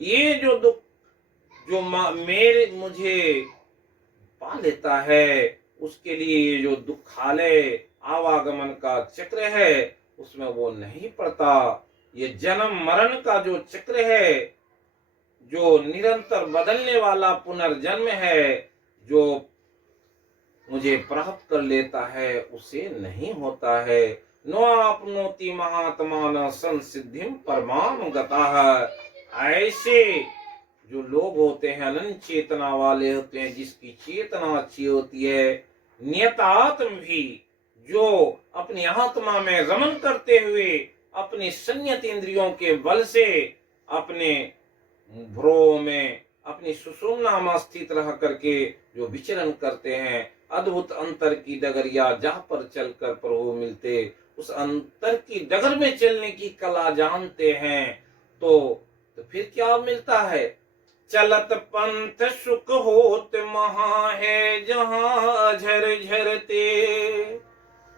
ये जो दुख जो मेरे मुझे पा लेता है उसके लिए ये जो दुखालय आवागमन का चक्र है उसमें वो नहीं पड़ता। ये जन्म मरण का जो चक्र है, जो निरंतर बदलने वाला पुनर्जन्म है, जो मुझे प्राप्त कर लेता है उसे नहीं होता है। नो आपनोति महात्मा संसिद्धिम परमाम गतः। ऐसे जो लोग होते हैं अनंत चेतना वाले होते हैं, जिसकी चेतना अच्छी होती है, नियतात्म भी, जो अपनी आत्मा में रमन करते हुए अपनी संयत इंद्रियों के बल से अपने भ्रो में अपनी सुषुम्ना में स्थित रह करके जो विचरण करते हैं, अद्भुत अंतर की डगरिया जहाँ पर चलकर प्रभु मिलते, उस अंतर की डगर में चलने की कला जानते हैं, तो फिर क्या मिलता है। चलत पंथ सुख होत महा है जहाँ झर झरते,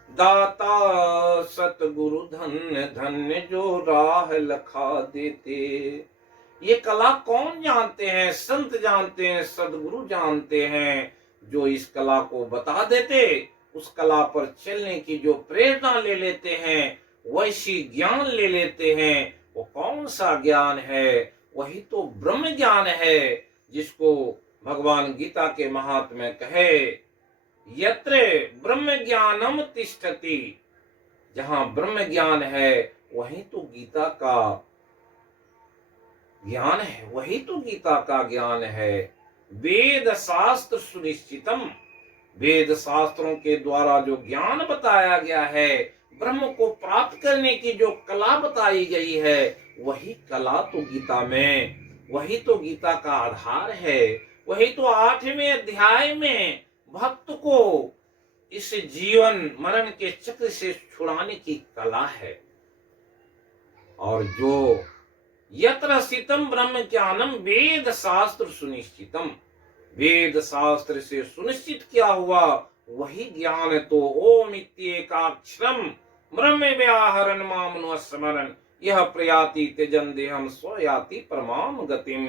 दाता सतगुरु धन्य धन्य जो राह लखा देते। ये कला कौन जानते हैं, संत जानते हैं, सदगुरु जानते हैं, जो इस कला को बता देते, उस कला पर चलने की जो प्रेरणा ले लेते हैं, वैसी ज्ञान ले लेते हैं। वो कौन सा ज्ञान है, वही तो ब्रह्म ज्ञान है, जिसको भगवान गीता के महात्म्य कहे यत्र ब्रह्म ज्ञानम तिष्ठति। जहां ब्रह्म ज्ञान है वही तो गीता का ज्ञान है, वही तो गीता का ज्ञान है। वेद शास्त्र सुनिश्चितम, वेद शास्त्रों के द्वारा जो ज्ञान बताया गया है, ब्रह्म को प्राप्त करने की जो कला बताई गई है, वही कला तो गीता में, वही तो गीता का आधार है। वही तो 8वें अध्याय में भक्त को इस जीवन मरण के चक्र से छुड़ाने की कला है। और जो यत्र स्थितम ब्रह्म ज्ञानम वेद शास्त्र सुनिश्चितम, वेद शास्त्र से सुनिश्चित किया हुआ वही ज्ञान तो ओम इत्येकाक्षरम ब्रह्म व्याहरण मामनु स्मरण यह प्रयाति त्यजन देहम स्वयाति परमाम गतिम।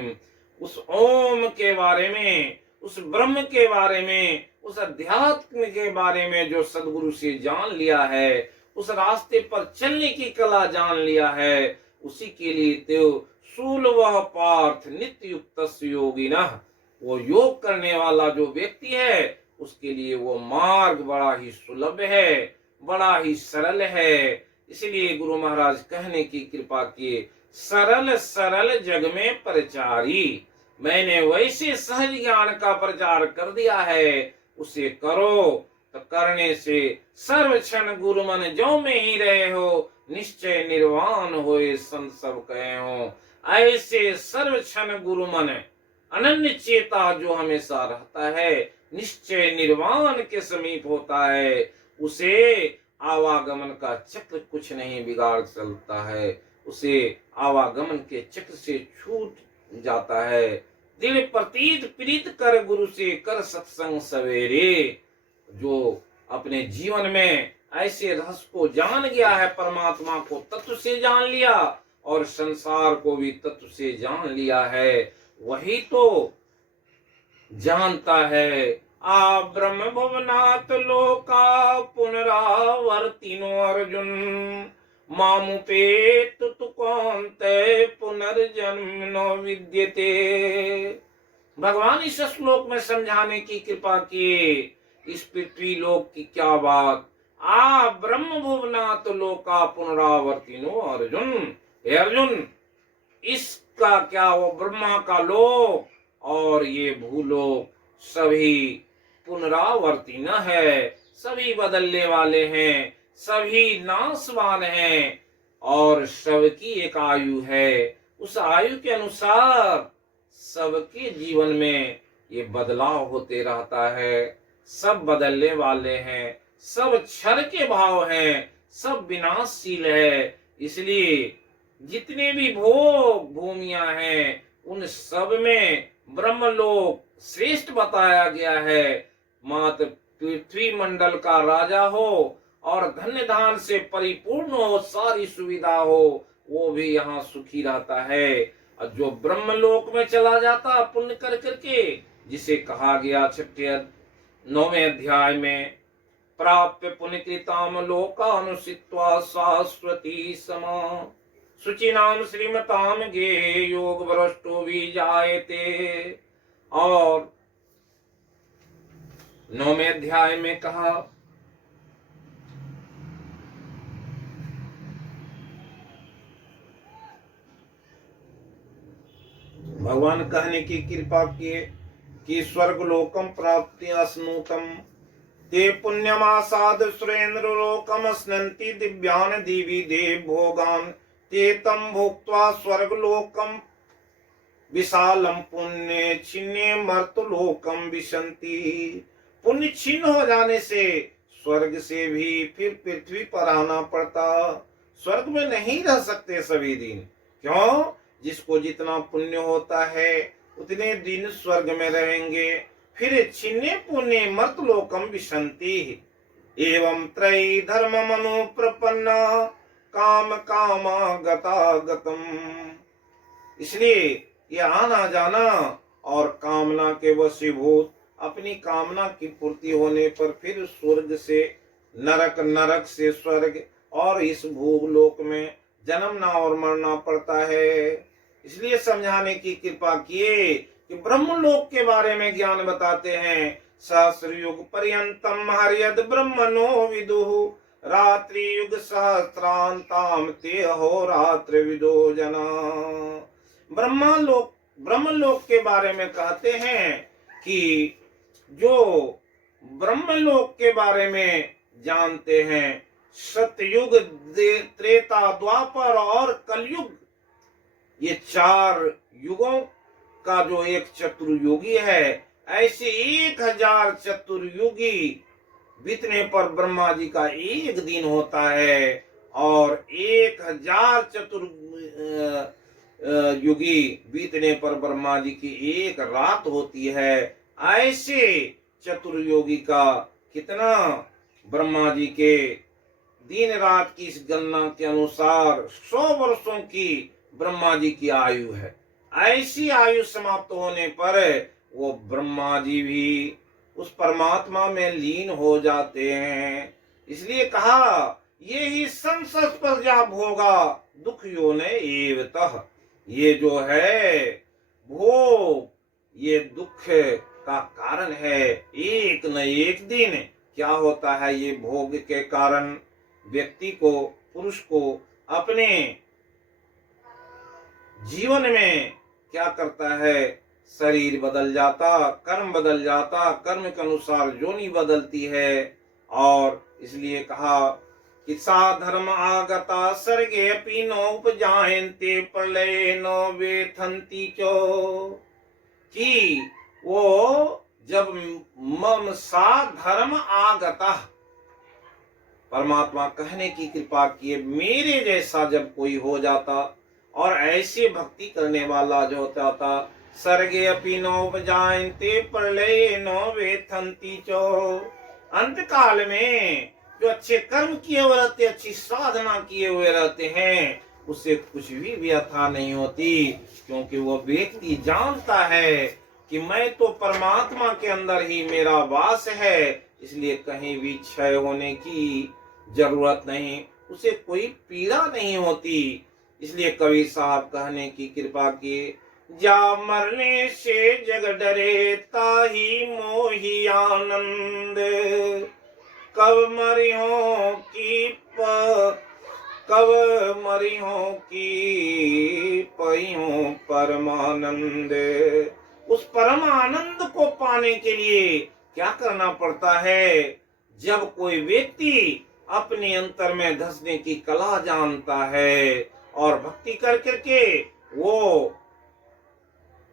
उस ओम के बारे में, उस ब्रह्म के बारे में, उस अध्यात्म के बारे में जो सदगुरु से जान लिया है, उस रास्ते पर चलने की कला जान लिया है, उसी के लिए तो शूल वह पार्थ नित्य युक्त योगिनः। वो योग करने वाला जो व्यक्ति है उसके लिए वो मार्ग बड़ा ही सुलभ है, बड़ा ही सरल है। इसलिए गुरु महाराज कहने की कृपा किए, सरल सरल जग में प्रचारी। मैंने वैसे सहज ज्ञान का प्रचार कर दिया है, उसे करो तो करने से सर्व क्षण गुरु मन जो में ही रहे हो, निश्चय निर्वाण होए संत सब कहे हो। ऐसे सर्व क्षण गुरु मन अनन्य चेता जो हमेशा रहता है, निश्चय निर्वाण के समीप होता है, उसे आवागमन का चक्र कुछ नहीं बिगाड़ सकता है, उसे आवागमन के चक्र से छूट जाता है। दिल प्रतीत प्रीत कर गुरु से कर सत्संग सवेरे। जो अपने जीवन में ऐसे रस को जान गया है, परमात्मा को तत्व से जान लिया और संसार को भी तत्व से जान लिया है, वही तो जानता है। आ ब्रह्म भुवनाथ लोका पुनरावर्तिनो अर्जुन, मामुपेत तु कौन्तेय पुनर्जन्म न विद्यते। भगवान इस श्लोक में समझाने की कृपा किए इस पृथ्वी लोक की क्या बात। आ ब्रह्म भुवनाथ लोका पुनरावर्तिनो अर्जुन, हे अर्जुन, इसका क्या, वो ब्रह्मा का लोक और ये भूलोक सभी पुनरावर्ती न है, सभी बदलने वाले हैं, सभी नाशवान हैं और सबकी एक आयु है। उस आयु के अनुसार सबके जीवन में ये बदलाव होते रहता है। सब बदलने वाले हैं, सब क्षर के भाव हैं, सब विनाशशील है। इसलिए जितने भी भोग भूमियां हैं उन सब में ब्रह्मलोक श्रेष्ठ बताया गया है। मात्र पृथ्वी मंडल का राजा हो और धन्य धान से परिपूर्ण हो, सारी सुविधा हो, वो भी यहाँ सुखी रहता है। और जो ब्रह्मलोक में चला जाता पुण्य कर करके, जिसे कहा गया 9वें अध्याय में, प्राप्य पुण्यकृताम लोकानुसित्वा शाश्वती समा शुचिनाम श्रीमताम गे योग भ्रष्टो भी जायते। और 9वें अध्याय में कहा, भगवान कहने की कृपा किए कि स्वर्ग लोकम प्राप्ति अस्नुतम ते पुण्यमासाद सुरेंद्र लोकम स्नंति दिव्यान दिवी देव भोगान ते तम भोक्त्वा स्वर्ग लोकम विशालम पुण्य छिन्ने मर्त लोकम विशंति। पुण्य छिन्न हो जाने से स्वर्ग से भी फिर पृथ्वी पर आना पड़ता। स्वर्ग में नहीं रह सकते सभी दिन। क्यों? जिसको जितना पुण्य होता है उतने दिन स्वर्ग में रहेंगे। फिर छिन्ने पुण्य मर्त लोकम विशंति। एवं त्रयी धर्म मनु प्रपन्ना काम कामा गता गतम। इसलिए ये आना जाना और कामना के वशीभूत, अपनी कामना की पूर्ति होने पर फिर स्वर्ग से नरक, नरक से स्वर्ग और इस भूलोक में जन्मना और मरना पड़ता है। इसलिए समझाने की कृपा किए कि ब्रह्मलोक के बारे में ज्ञान बताते हैं। सहस्र युग पर्यंतम हरियद ब्रह्मणो विदुः रात्रि युग सहस्रांताम ते अहोरात्र विदो जना। ब्रह्मलोक के बारे में कहते हैं कि जो ब्रह्मलोक के बारे में जानते हैं, सतयुग, त्रेता, द्वापर और कलयुग, ये 4 युगों का जो एक चतुर्युगी है, ऐसे 1000 चतुर्युगी बीतने पर ब्रह्मा जी का एक दिन होता है और 1000 चतुर्युगी बीतने पर ब्रह्मा जी की एक रात होती है। ऐसे चतुर्युगी का कितना ब्रह्मा जी के दिन रात की इस गणना के अनुसार 100 वर्षों की ब्रह्मा जी की आयु है। ऐसी आयु समाप्त होने पर वो ब्रह्मा जी भी उस परमात्मा में लीन हो जाते हैं। इसलिए कहा, ये ही संसद प्रजा भोगा दुख योने एवतः। ये जो है भोग, ये दुख का कारण है। एक न एक दिन क्या होता है, ये भोग के कारण व्यक्ति को, पुरुष को अपने जीवन में क्या करता है, शरीर बदल जाता, कर्म बदल जाता, कर्म के अनुसार योनि बदलती है। और इसलिए कहा कि सा धर्म आगता सर्गे अपि नोपजायन्ते प्रलये नो वेथन्ति चो। कि वो जब मम सा धर्म आगता, परमात्मा कहने की कृपा किए, मेरे जैसा जब कोई हो जाता और ऐसे भक्ति करने वाला जो होता था, सर्गे अपि नोपजायन्ते प्रलये नो वेथन्ति चो। अंत काल में जो अच्छे कर्म किए हुए रहते, अच्छी साधना किए हुए रहते हैं, उससे कुछ भी व्यथा नहीं होती, क्योंकि वो व्यक्ति जानता है कि मैं तो परमात्मा के अंदर ही मेरा वास है, इसलिए कहीं भी क्षय होने की जरूरत नहीं, उसे कोई पीड़ा नहीं होती। इसलिए कवि साहब कहने की कृपा किए, जा मरने से जग डरे ताही मोही आनंद, कब मरियो की कब मरियो की पइयो परमानंद। उस परम आनंद को पाने के लिए क्या करना पड़ता है? जब कोई व्यक्ति अपने अंतर में धंसने की कला जानता है और भक्ति कर करके वो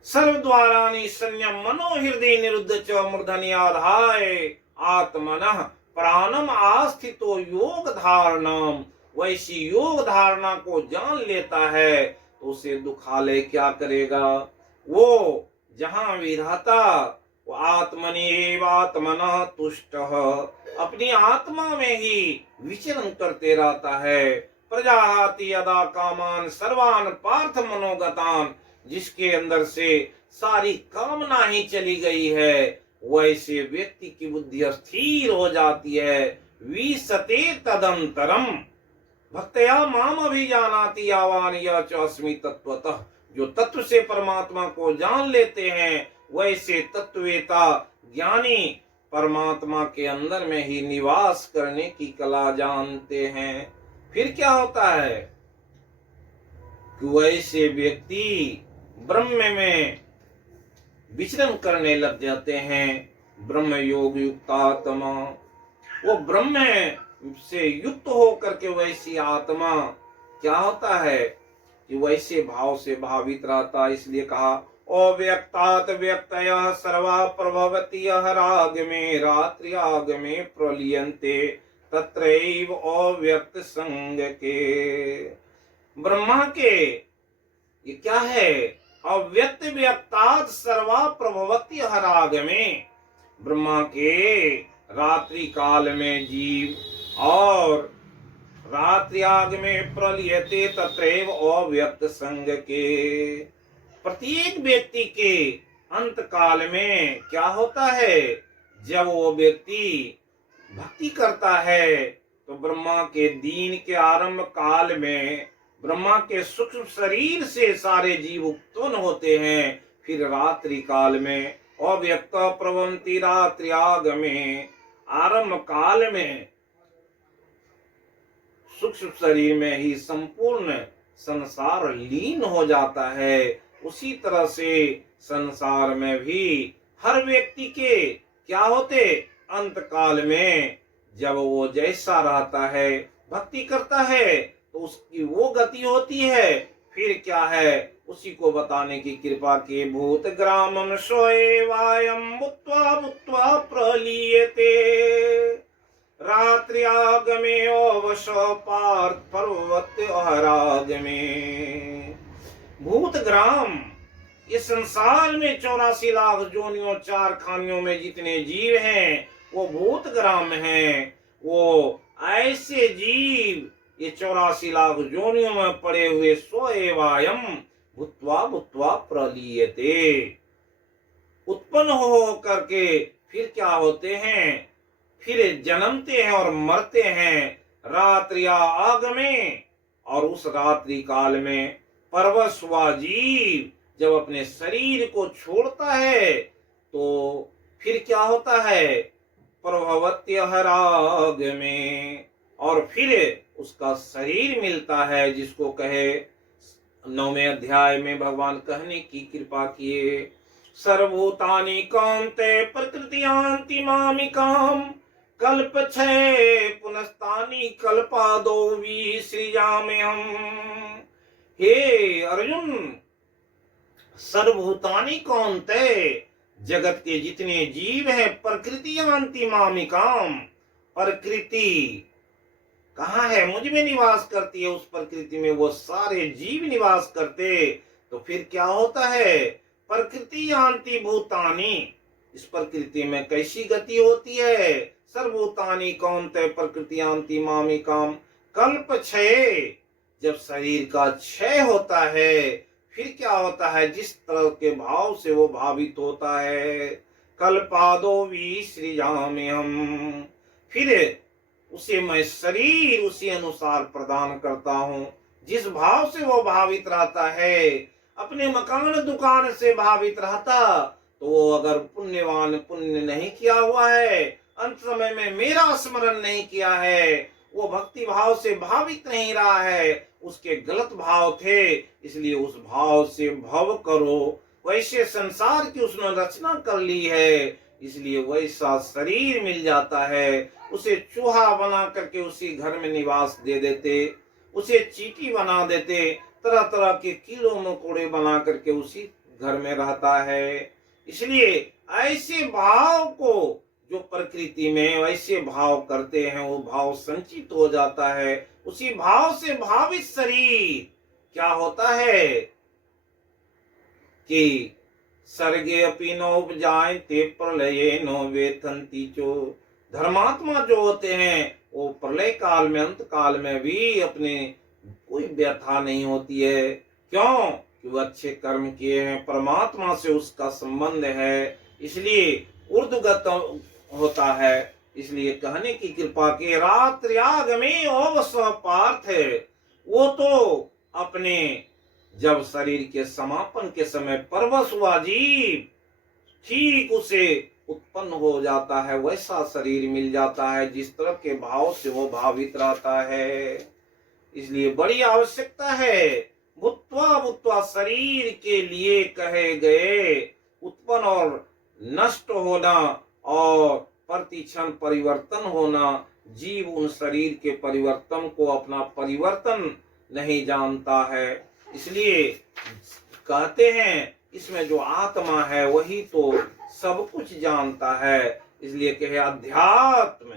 सर्व द्वारानि संयम मनो हृदय निरुद्ध च मूर्धनि आधाय आत्मनः प्राणम आस्थितो योग धारणम। वैसी योग धारणा को जान लेता है तो उसे दुखालय क्या करेगा? वो जहां विधाता वो आत्मनि एव आत्मनः तुष्टः, अपनी आत्मा में ही विचरण करते रहता है। प्रजाहाति यदा कामान सर्वान पार्थ मनोगतान, जिसके अंदर से सारी कामना ही चली गई है, वैसे व्यक्ति की बुद्धि स्थिर हो जाती है। विसते तदंतरम भक्तया माम अभिजानाति यावान यह च अस्मि तत्वतः। जो तत्व से परमात्मा को जान लेते हैं, वैसे तत्ववेता ज्ञानी परमात्मा के अंदर में ही निवास करने की कला जानते हैं। फिर क्या होता है कि वैसे व्यक्ति ब्रह्म में विचरण करने लग जाते हैं। ब्रह्म योग युक्तात्मा, वो ब्रह्म से युक्त होकर के वैसी आत्मा क्या होता है कि वैसे भाव से भावित रहता। इसलिए कहा अव्यक्तात् व्यक्तयः सर्वा प्रभवति राग में रात्रि आग में प्रलियन्ते तत्रैव अव्यक्त संग के। ब्रह्मा के ये क्या है? अव्यक्त व्यक्तात् सर्वा प्रभवति राग में, ब्रह्मा के रात्रि काल में जीव और रात्रि आग में प्रलियते तत्रैव अव्यक्त संग के। प्रत्येक व्यक्ति के अंत काल में क्या होता है? जब वो व्यक्ति भक्ति करता है तो ब्रह्मा के दीन के आरंभ काल में ब्रह्मा के सूक्ष्म शरीर से सारे जीव उत्पन्न होते हैं। फिर रात्रि काल में अव्यक्त प्रवंति रात्रि आग में आरंभ काल में सूक्ष्म शरीर में ही संपूर्ण संसार लीन हो जाता है। उसी तरह से संसार में भी हर व्यक्ति के क्या होते? अंत काल में जब वो जैसा रहता है, भक्ति करता है, तो उसकी वो गति होती है। फिर क्या है उसी को बताने की कृपा की। भूत ग्रामम सोएवायम भूत्वा भूत्वा प्रलीयते रात्रि आगमे अवश पार्थ पर्वत अहरागमे। भूत ग्राम, इस संसार में 84 लाख जोनियों चार खानियों में जितने जीव हैं वो भूत ग्राम हैं। वो ऐसे जीव ये 84 लाख जोनियों में पड़े हुए सोएवायम भूत्वा भूत्वा प्रलीयते, उत्पन्न हो करके फिर क्या होते हैं? फिर जन्मते हैं और मरते हैं। रात्रि आग में, और उस रात्रि काल में परवश हुआ जीव जब अपने शरीर को छोड़ता है तो फिर क्या होता है? प्रभवत्य राग में, और फिर उसका शरीर मिलता है, जिसको कहे 9वें अध्याय में भगवान कहने की कृपा किए। सर्वभूतानि कौन्ते प्रकृतियान्ति मामिकाम कल्प छय पुनस्तानि कल्पादो विसृजामि हम। हे अर्जुन, सर्वभूतानि कौन्ते, जगत के जितने जीव हैं, प्रकृतियान्ति मामिकाम, प्रकृति कहाँ है? मुझ में निवास करती है। उस प्रकृति में वो सारे जीव निवास करते। तो फिर क्या होता है? प्रकृति यान्ति भूतानि, इस प्रकृति में कैसी गति होती है? सर्वभूतानि कौन्तेय प्रकृतियान्ति मामिकाम। कल्प क्षय, जब शरीर का क्षय होता है फिर क्या होता है, जिस तरह के भाव से वो भावित होता है। कल्पादो विसृजामि हम, फिर उसे मैं शरीर उसी अनुसार प्रदान करता हूँ जिस भाव से वो भावित रहता है। अपने मकान दुकान से भावित रहता तो वो अगर पुण्यवान, पुण्य नहीं किया हुआ है, अंत समय में मेरा स्मरण नहीं किया है, वो भक्ति भाव से भावित नहीं रहा है, उसके गलत भाव थे, इसलिए उस भाव से भव करो। वैसे संसार की उसने रचना कर ली है, इसलिए वैसा शरीर मिल जाता है। उसे चूहा बना करके उसी घर में निवास दे देते, उसे चींटी बना देते, तरह तरह के कीड़े मकोड़े बना करके उसी घर में रहता है। इसलिए ऐसे भाव को जो प्रकृति में वैसे भाव करते हैं, वो भाव संचित हो जाता है। उसी भाव से भावित शरीर क्या होता है कि सर्गे अपि न उपजायते प्रलये न वेथन्ति चो। धर्मात्मा जो होते हैं वो प्रलय काल में, अंत काल में भी अपने कोई व्यथा नहीं होती है। क्यों? कि वो अच्छे कर्म किए हैं, परमात्मा से उसका संबंध है, इसलिए ऊर्ध्वगत होता है। इसलिए कहने की कृपा के रात्र्याग में अवस पार्थ, वो तो अपने जब शरीर के समापन के समय परवश हुआ जीव ठीक उसे उत्पन्न हो जाता है, वैसा शरीर मिल जाता है जिस तरह के भाव से वो भावित रहता है। इसलिए बड़ी आवश्यकता है, भूत्वा भूत्वा शरीर के लिए कहे गए उत्पन्न और नष्ट होना और प्रतिक्षण परिवर्तन होना। जीव उन शरीर के परिवर्तन को अपना परिवर्तन नहीं जानता है, इसलिए कहते हैं इसमें जो आत्मा है वही तो सब कुछ जानता है। इसलिए कहे अध्यात्म,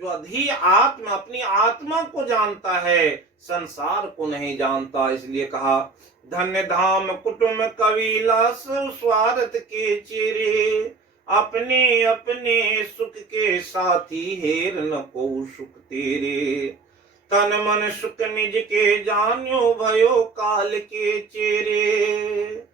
जो अधि आत्मा अपनी आत्मा को जानता है, संसार को नहीं जानता। इसलिए कहा धन्य धाम कुटुंब कबीला स्वार्थ के चेरे, अपने अपने सुख के साथी हेर न को सुख तेरे। तन मन सुख निज के जान्यो भयो काल के चेरे,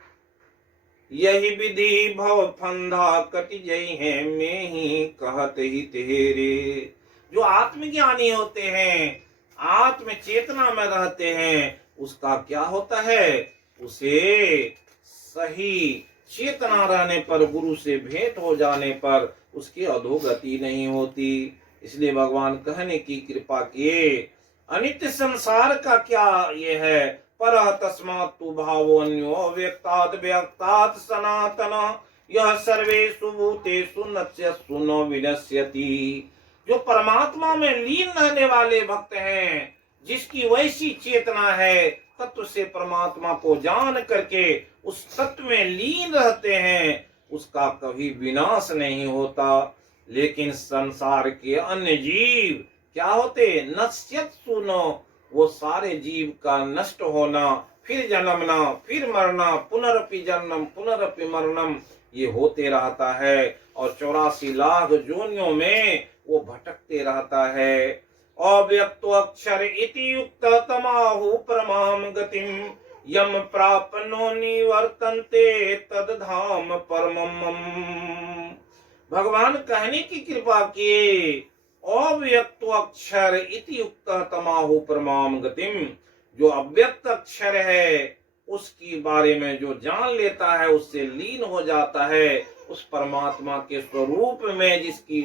यही विधि भव फंदा कट जई है में ही कहत ही तेरे। जो आत्मज्ञानी होते हैं, आत्म चेतना में रहते हैं, उसका क्या होता है, उसे सही चेतना रहने पर, गुरु से भेंट हो जाने पर उसकी अधोगति नहीं होती। इसलिए भगवान कहने की कृपा किए अनित्य संसार का क्या ये है, पर तस्मात् तु भावो अन्यो व्यक्तात् व्यक्तात् सनातन, यह सर्वेषु भूतेषु नश्यत्सु न विनश्यति। जो परमात्मा में लीन रहने वाले भक्त हैं, जिसकी वैसी चेतना है, तत्व से परमात्मा को जान करके उस तत्व में लीन रहते हैं, उसका कभी विनाश नहीं होता। लेकिन संसार के अन्य जीव क्या होते, नश्यत्सु न, वो सारे जीव का नष्ट होना, फिर जन्मना, फिर मरना, पुनरपि जन्म पुनरपि मरणम, ये होते रहता है। और 84 लाख जोनियों में वो भटकते रहता है। अव्यक्तो अक्षर इति युक्त तमाहु परमाम गतिम, यम प्रापनो निवर्तन्ते तद धाम परमम। भगवान कहने की कृपा किए अव्यक्त अक्षर इति युक्त तमाहु परमाम गतिम, जो अव्यक्त अक्षर है उसकी बारे में जो जान लेता है, उससे लीन हो जाता है, उस परमात्मा के स्वरूप में जिसकी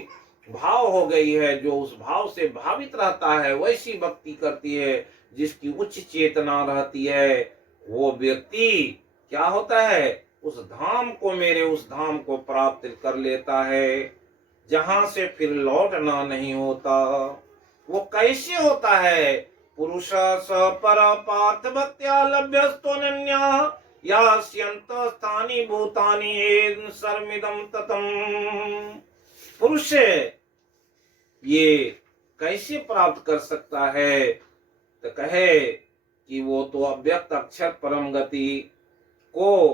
भाव हो गई है, जो उस भाव से भावित रहता है, वैसी भक्ति करती है, जिसकी उच्च चेतना रहती है, वो व्यक्ति क्या होता है, उस धाम को, मेरे उस धाम को प्राप्त कर लेता है, जहां से फिर लौटना नहीं होता। वो कैसे होता है, पुरुष स पर पार्थ भक्त्या लभ्यस्तोऽनन्या, यास्यन्त स्थानि भूतानि येन सर्वमिदं ततम्। पुरुष ये कैसे प्राप्त कर सकता है, तो कहे कि वो तो अव्यक्त अक्षर परम गति को,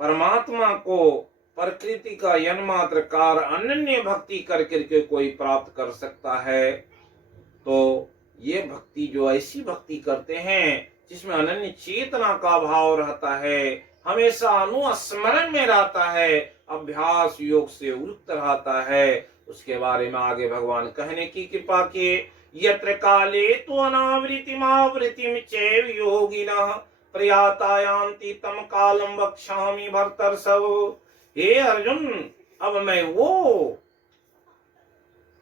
परमात्मा को प्रकृति का यन्मात्र कार्य अनन्य भक्ति कर करके कोई प्राप्त कर सकता है। तो ये भक्ति जो ऐसी भक्ति करते हैं जिसमें अनन्य चेतना का भाव रहता है, हमेशा अनुस्मरण में रहता है, अभ्यास योग से युक्त रहता है, उसके बारे में आगे भगवान कहने की कृपा किए। यत्र काले तो अनावृतिमावृतिम चैव योगिनः प्रयाता यान्ति तम कालम वक्ष्यामि भर्तर्षभ। हे अर्जुन, अब मैं वो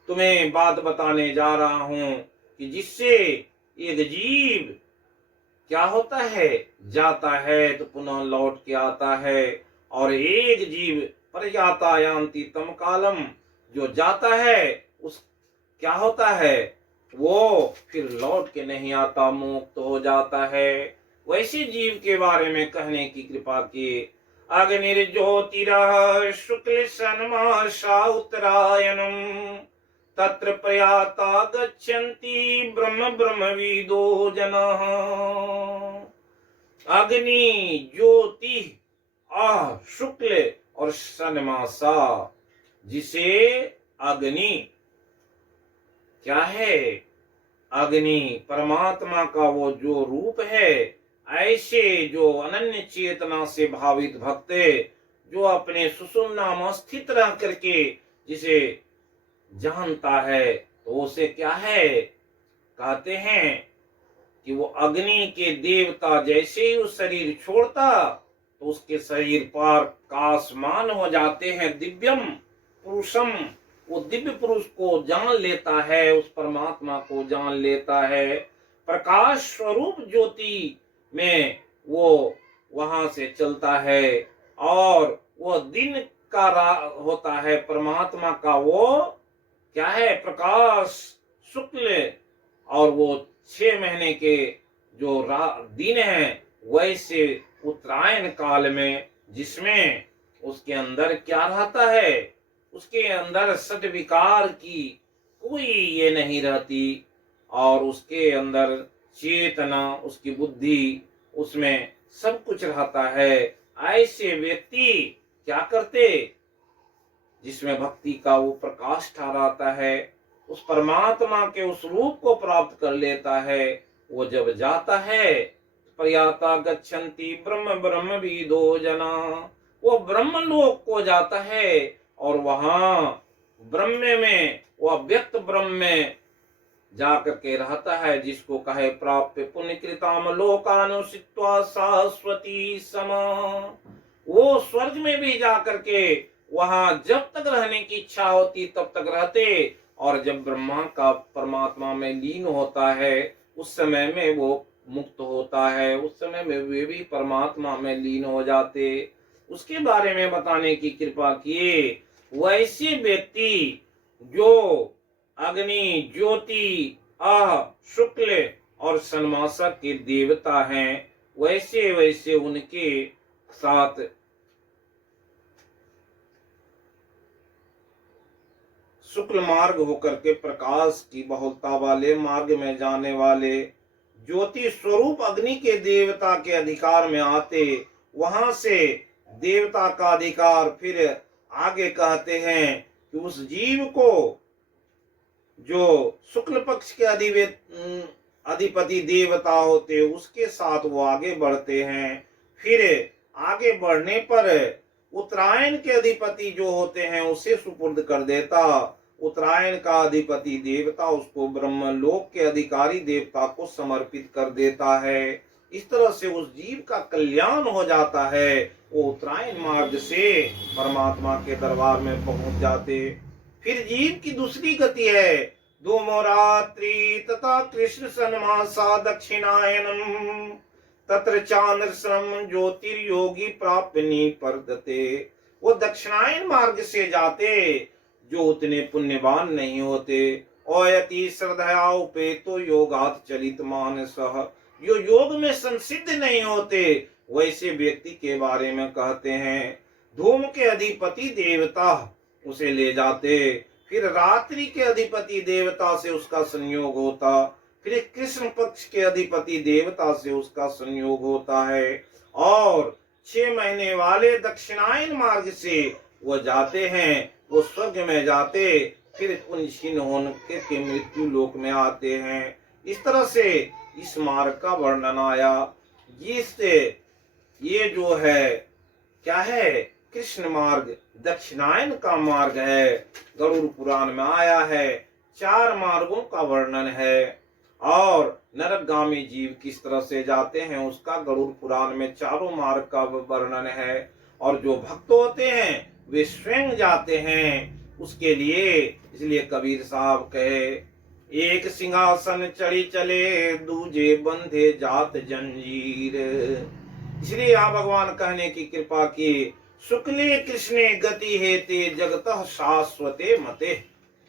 तुम्हें बात बताने जा रहा हूं कि जिससे एक जीव क्या होता है, जाता है तो पुनः लौट के आता है, और एक जीव प्रयाता यान्ति तम कालम, जो जाता है उस क्या होता है, वो फिर लौट के नहीं आता, मुक्त हो जाता है। वैसे जीव के बारे में कहने की कृपा की। अग्निर्ज्योतिरः शुक्ल सन्मासा उत्तरायणम् तत्र प्रयाता गच्छन्ति ब्रह्म ब्रह्मविदो जनाः। अग्नि, ज्योति, शुक्ल और सन्मासा, जिसे अग्नि क्या है, अग्नि परमात्मा का वो जो रूप है, ऐसे जो अनन्य चेतना से भावित भक्त जो अपने सुषुम्ना में स्थित रह करके जिसे जानता है, तो उसे क्या है, कहते हैं कि वो अग्नि के देवता जैसे ही उस शरीर छोड़ता तो उसके शरीर पर काशमान हो जाते हैं। दिव्यम पुरुषम, वो दिव्य पुरुष को जान लेता है, उस परमात्मा को जान लेता है। प्रकाश स्वरूप ज्योति में वो वहां से चलता है, और वो दिन का होता है परमात्मा का, वो क्या है, प्रकाश शुक्ल, और वो 6 महीने के जो दिन है, वैसे उत्तरायण काल में जिसमें उसके अंदर क्या रहता है, उसके अंदर सद्विकार की कोई ये नहीं रहती, और उसके अंदर चेतना, उसकी बुद्धि, उसमें सब कुछ रहता है। ऐसे व्यक्ति क्या करते, जिसमें भक्ति का वो प्रकाश ठहराता है, उस परमात्मा के उस रूप को प्राप्त कर लेता है। वो जब जाता है, प्रयाता गच्छन्ति ब्रह्म ब्रह्मविदो जना, वो ब्रह्म लोक को जाता है, और वहां ब्रह्म में, वो अव्यक्त ब्रह्म में जाकर के रहता है, जिसको कहे प्राप्य पुण्य कृताम लोकानुसित्वा शाश्वती समा। वो स्वर्ग में भी जाकर के वहां जब तक रहने की इच्छा होती तब तक रहते, और जब ब्रह्मा का परमात्मा में लीन होता है उस समय में वो मुक्त होता है, उस समय में वे भी परमात्मा में लीन हो जाते। उसके बारे में बताने की कृपा किए। वैसे व्यक्ति जो अग्नि, ज्योति, शुक्ल और सन्मासक के देवता हैं, वैसे वैसे उनके साथ शुक्ल मार्ग होकर के प्रकाश की बहुलता वाले मार्ग में जाने वाले ज्योति स्वरूप अग्नि के देवता के अधिकार में आते, वहां से देवता का अधिकार, फिर आगे कहते हैं कि उस जीव को जो शुक्ल पक्ष के अधिपति देवता होते, उसके साथ वो आगे बढ़ते हैं। फिर आगे बढ़ने पर उत्तरायण के अधिपति जो होते हैं उसे सुपुर्द कर देता। उत्तरायण का अधिपति देवता उसको ब्रह्मलोक के अधिकारी देवता को समर्पित कर देता है। इस तरह से उस जीव का कल्याण हो जाता है। वो उत्तरायण मार्ग से परमात्मा के दरबार में पहुंच जाते। फिर जीव की दूसरी गति है धूमो रात्रि तथा कृष्ण सन्मासा दक्षिणायनम तत्र चांद्रश्रम ज्योतिर्योगी प्राप्नि परदते। वो दक्षिणायन मार्ग से जाते जो उतने पुण्यवान नहीं होते। ओयति श्रद्धया उपेतो योगात चलित मानसः, जो योग में संसिद्ध नहीं होते वैसे व्यक्ति के बारे में कहते हैं। धूम के अधिपति देवता उसे ले जाते, फिर रात्रि के अधिपति देवता से उसका संयोग होता, फिर कृष्ण पक्ष के अधिपति देवता से उसका संयोग होता है, और 6 महीने वाले दक्षिणायन मार्ग से वो जाते हैं, वो स्वर्ग में जाते, फिर पुण्य क्षीण होने के मृत्यु लोक में आते हैं। इस तरह से इस मार्ग का वर्णन आया। जिससे ये जो है क्या है, कृष्ण मार्ग दक्षिणायन का मार्ग है, गरुड़ पुराण में आया है। 4 मार्गों का वर्णन है और नरकगामी जीव किस तरह से जाते हैं उसका गरुड़ पुराण में चारों मार्ग का वर्णन है। और जो भक्त होते हैं वे स्वयं जाते हैं उसके लिए। इसलिए कबीर साहब कहे, एक सिंहासन चढ़ी चले, दूजे बंधे जात जंजीर। इसलिए यहाँ भगवान कहने की कृपा की, शुक्ले कृष्णे गति हेते जगतः शाश्वते मते।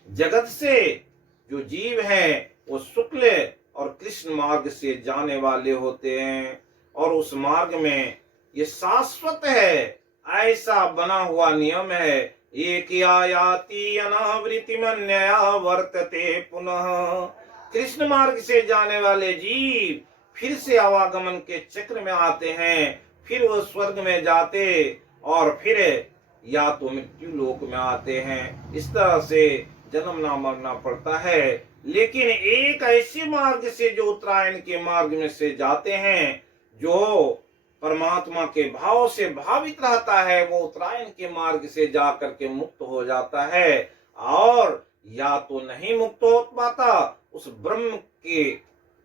जगत से जो जीव है वो शुक्ल और कृष्ण मार्ग से जाने वाले होते हैं और उस मार्ग में ये शाश्वत है, ऐसा बना हुआ नियम है। एक याति अनावृति मन्यया वर्तते पुनः। कृष्ण मार्ग से जाने वाले जीव फिर से आवागमन के चक्र में आते हैं, फिर वो स्वर्ग में जाते और फिर या तो मृत्यु लोक में आते हैं। इस तरह से जन्मना मरना पड़ता है। लेकिन एक ऐसे मार्ग से जो उत्तरायण के मार्ग में से जाते हैं, जो परमात्मा के भाव से भावित रहता है, वो उत्तरायण के मार्ग से जाकर के मुक्त हो जाता है। और या तो नहीं मुक्त हो पाता, उस ब्रह्म के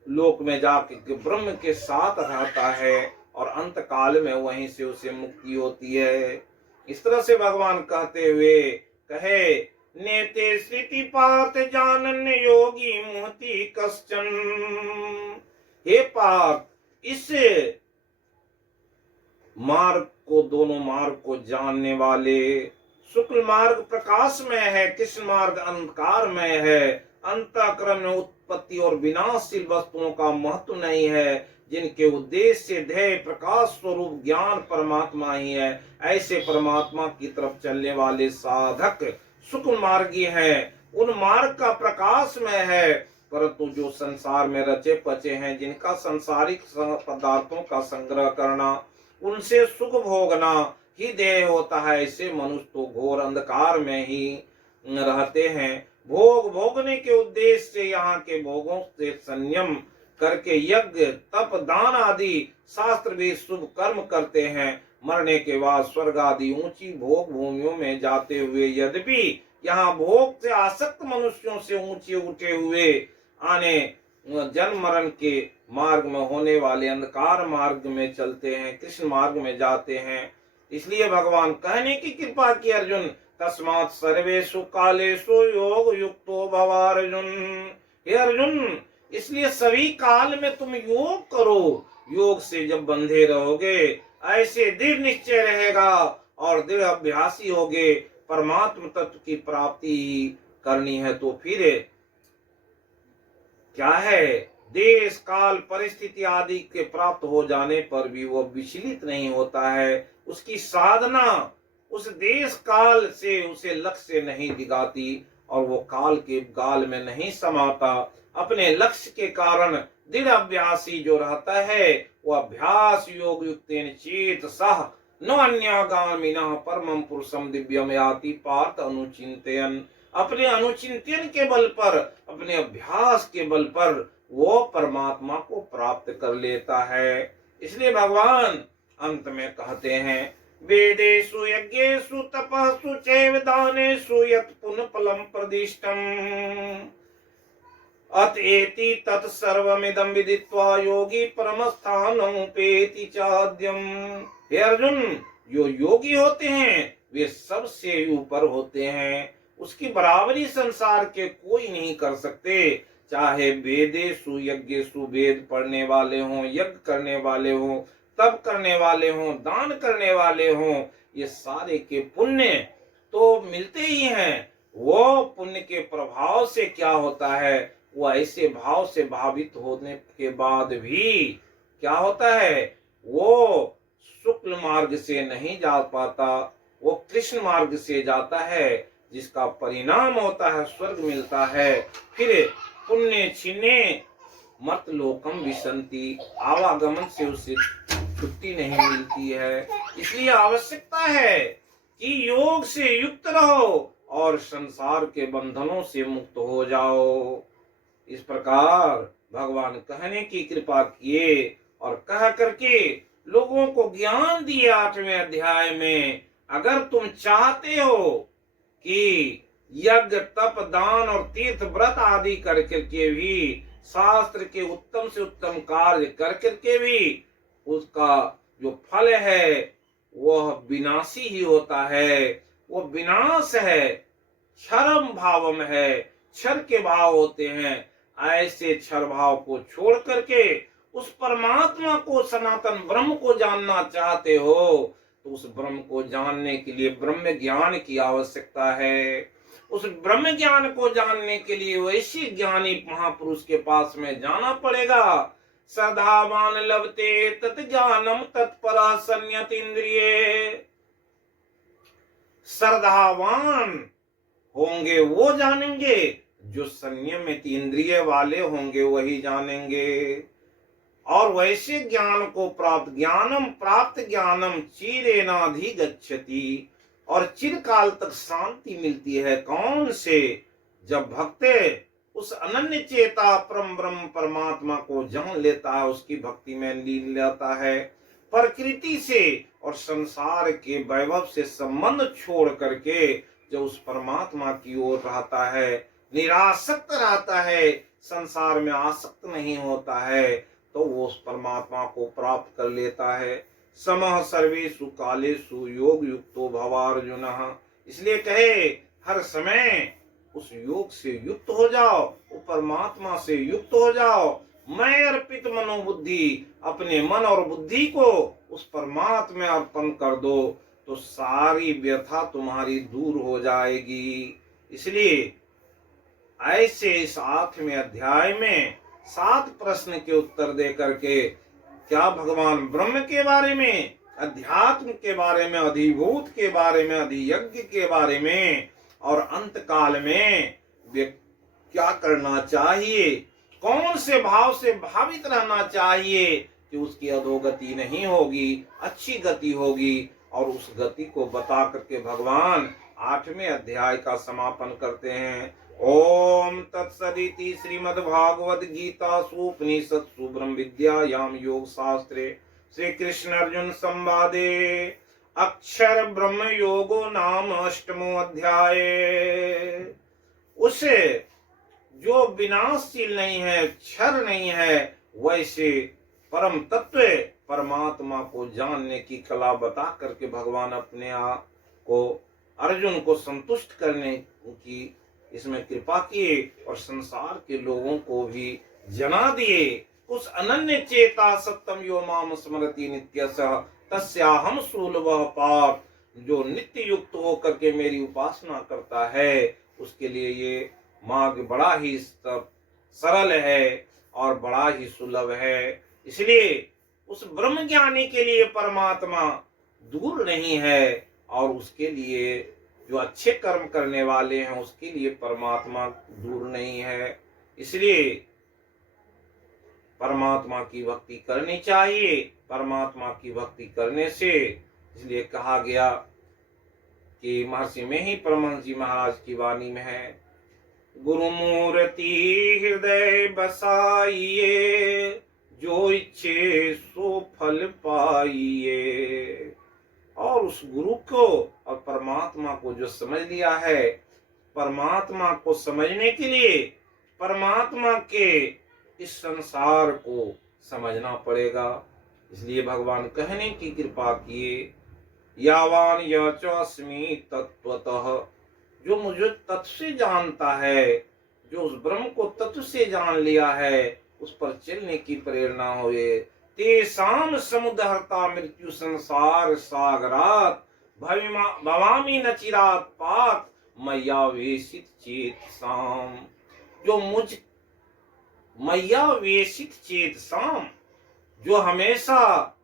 लोक में जाकर ब्रह्म के साथ रहता है और अंत काल में वहीं से उसे मुक्ति होती है। इस तरह से भगवान कहते हुए कहे, नेते स्थिति पार्थ जानन योगी मुहति कश्चन। हे पार्थ, इस मार्ग को, दोनों मार्ग को जानने वाले, शुक्ल मार्ग प्रकाश में है, कृष्ण मार्ग अंधकार में है। अंतःकरण में उत्पत्ति और विनाशशील वस्तुओं का महत्व नहीं है, जिनके उद्देश्य ध्येय प्रकाश स्वरूप ज्ञान परमात्मा ही है, ऐसे परमात्मा की तरफ चलने वाले साधक शुक्ल मार्गी हैं। उन मार्ग का प्रकाश में है। परंतु जो संसार में रचे पचे हैं, जिनका सांसारिक पदार्थों का संग्रह करना, उनसे सुख भोगना ही ध्येय होता है, ऐसे मनुष्य तो घोर अंधकार में ही रहते हैं। भोग भोगने के उद्देश्य से यहाँ के भोगों से संयम करके यज्ञ तप दान आदि शास्त्र भी शुभ कर्म करते हैं। मरने के बाद स्वर्ग आदि ऊंची भोग भूमियों में जाते हुए, यद्यपि यहाँ भोग से आसक्त मनुष्यों से ऊंचे उठे हुए आने जन्म मरण के मार्ग में होने वाले अंधकार मार्ग में चलते हैं, कृष्ण मार्ग में जाते हैं। इसलिए भगवान कहने की कृपा की, अर्जुन तस्मात् सर्वेषु कालेषु योग युक्तो भव अर्जुन। हे अर्जुन, इसलिए सभी काल में तुम योग करो। योग से जब बंधे रहोगे, ऐसे दृढ़ निश्चय रहेगा और दृढ़ अभ्यासी होगे, परमात्म तत्व की प्राप्ति करनी है तो फिर क्या है, देश काल परिस्थिति आदि के प्राप्त हो जाने पर भी वो विचलित नहीं होता है। उसकी साधना उस देश काल से उसे लक्ष्य से नहीं दिखाती और वो काल के गाल में नहीं समाता। अपने लक्ष्य के कारण दृढ़ अभ्यासी जो रहता है, वो अभ्यास योग युक्तेन चेत सह न अन्यगामिनः परमं पुरुषं दिव्यम याति पार्थ अनुचिंतयन्। अपने अनुचिंतन के बल पर, अपने अभ्यास के बल पर वो परमात्मा को प्राप्त कर लेता है। इसलिए भगवान अंत में कहते हैं, वेदेषु यज्ञेषु तपःसु चैव दानेषु यत् पुनः फलं प्रदिष्टम् अतएति तत्सर्वमिदं विदित्वा योगी परमस्थानमुपेति चाद्यम्। हे अर्जुन, जो योगी होते हैं वे सबसे ऊपर होते हैं, उसकी बराबरी संसार के कोई नहीं कर सकते। चाहे वेदेषु यज्ञेषु, वेद पढ़ने वाले हों, यज्ञ करने वाले हों, तप करने वाले हों, दान करने वाले हों, ये सारे के पुण्य तो मिलते ही हैं। वो पुण्य के प्रभाव से क्या होता है, वो ऐसे भाव से भावित होने के बाद भी क्या होता है, वो शुक्ल मार्ग से नहीं जा पाता, वो कृष्ण मार्ग से जाता है, जिसका परिणाम होता है स्वर्ग मिलता है। फिर पुण्य छिने मत लोकम विसंति, आवागमन से उसे छुट्टी नहीं मिलती है। इसलिए आवश्यकता है कि योग से युक्त रहो और संसार के बंधनों से मुक्त हो जाओ। इस प्रकार भगवान कहने की कृपा किए और कह करके लोगों को ज्ञान दिए 8वें अध्याय में। अगर तुम चाहते हो कि यज्ञ तप दान और तीर्थ व्रत आदि कर करके भी, शास्त्र के उत्तम से उत्तम कार्य कर करके भी उसका जो फल है वह विनाशी ही होता है, वो विनाश है, क्षरम भावम है, क्षर के भाव होते हैं। ऐसे क्षर भाव को छोड़ करके उस परमात्मा को, सनातन ब्रह्म को जानना चाहते हो तो उस ब्रह्म को जानने के लिए ब्रह्म ज्ञान की आवश्यकता है। उस ब्रह्म ज्ञान को जानने के लिए वैसे ज्ञानी महापुरुष के पास में जाना पड़ेगा। सदावान लभते तत् ज्ञानम तत्परा संयत इंद्रिये। श्रद्धावान होंगे वो जानेंगे, जो संयमित इंद्रिय वाले होंगे वही जानेंगे। और वैसे ज्ञान को प्राप्त ज्ञानम चिरेनाधिगच्छति, और चिरकाल तक शांति मिलती है। कौन से? जब भक्त उस अनन्य चेता परम ब्रह्म परमात्मा को जान लेता है, उसकी भक्ति में लीन लेता है, प्रकृति से और संसार के वैभव से संबंध छोड़ करके जो उस परमात्मा की ओर रहता है, निरासक्त रहता है, संसार में आसक्त नहीं होता है, तो वो उस परमात्मा को प्राप्त कर लेता है। समः सर्वेषु कालेषु योग युक्तो भवार्जुनः। इसलिए कहे हर समय उस योग से युक्त हो जाओ, वो परमात्मा से युक्त हो जाओ। मैं अर्पित मनोबुद्धि, अपने मन और बुद्धि को उस परमात्मा में अर्पण कर दो तो सारी व्यथा तुम्हारी दूर हो जाएगी। इसलिए ऐसे इस 8वें अध्याय में 7 प्रश्न के उत्तर दे करके क्या भगवान ब्रह्म के बारे में, अध्यात्म के बारे में, अधिभूत के बारे में, अधियज्ञ के बारे में और अंत काल में क्या करना चाहिए, कौन से भाव से भावित रहना चाहिए कि उसकी अधोगति नहीं होगी, अच्छी गति होगी। और उस गति को बता करके भगवान 8वें अध्याय का समापन करते हैं। ओम तत्सदिति श्रीमद्भागवत गीता उपनिषत्सु ब्रह्म विद्यायाम योग शास्त्रे श्री कृष्ण अर्जुन संवादे अक्षर ब्रह्म योगो नाम 8वां अध्याय। उसे जो विनाशशील नहीं है, क्षर नहीं है, वैसे परम तत्व परमात्मा को जानने की कला बता करके भगवान अपने आप को, अर्जुन को संतुष्ट करने की इसमें कृपा किए और संसार के लोगों को भी जना दिए। उस अनन्य चेता सत्यम यो माम स्मरति नित्यशः तस्याहम सुलभः पाप। जो नित्य युक्त होकर के मेरी उपासना करता है उसके लिए ये मार्ग बड़ा ही सरल है और बड़ा ही सुलभ है। इसलिए उस ब्रह्म ज्ञानी के लिए परमात्मा दूर नहीं है और उसके लिए जो अच्छे कर्म करने वाले हैं उसके लिए परमात्मा दूर नहीं है। इसलिए परमात्मा की भक्ति करनी चाहिए। परमात्मा की भक्ति करने से, इसलिए कहा गया कि महर्षि में ही परमहंस जी महाराज की वाणी में है, गुरु मूर्ति हृदय बसाइए, जो इच्छे सो फल पाइए। और उस गुरु को और परमात्मा को जो समझ लिया है, परमात्मा को समझने के लिए परमात्मा के इस संसार को समझना पड़ेगा। इसलिए भगवान कहने की कृपा किए, यावान यस्मि तत्वतः, जो मुझे तत्व से जानता है, जो उस ब्रह्म को तत्व से जान लिया है, उस पर चलने की प्रेरणा होए, तेषाम समुद्धरता मृत्यु संसार सागरात भवामी न चिरात पात मैया वेशित चेत साम। जो मुझ मैया वेशित चेत साम, जो हमेशा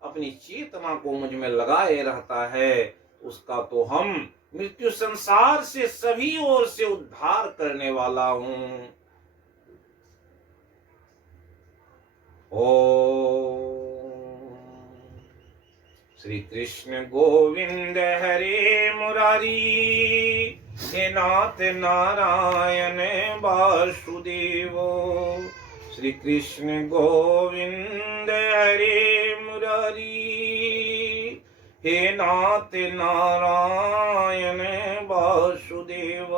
अपनी चेतना को मुझ में लगाए रहता है, उसका तो हम मृत्यु संसार से सभी ओर से उद्धार करने वाला हूं। ओम श्री कृष्ण गोविंद हरे मुरारी, हे नाथ नारायण वासुदेव। श्री कृष्ण गोविंद हरे मुरारी, हे नाथ नारायण वासुदेव।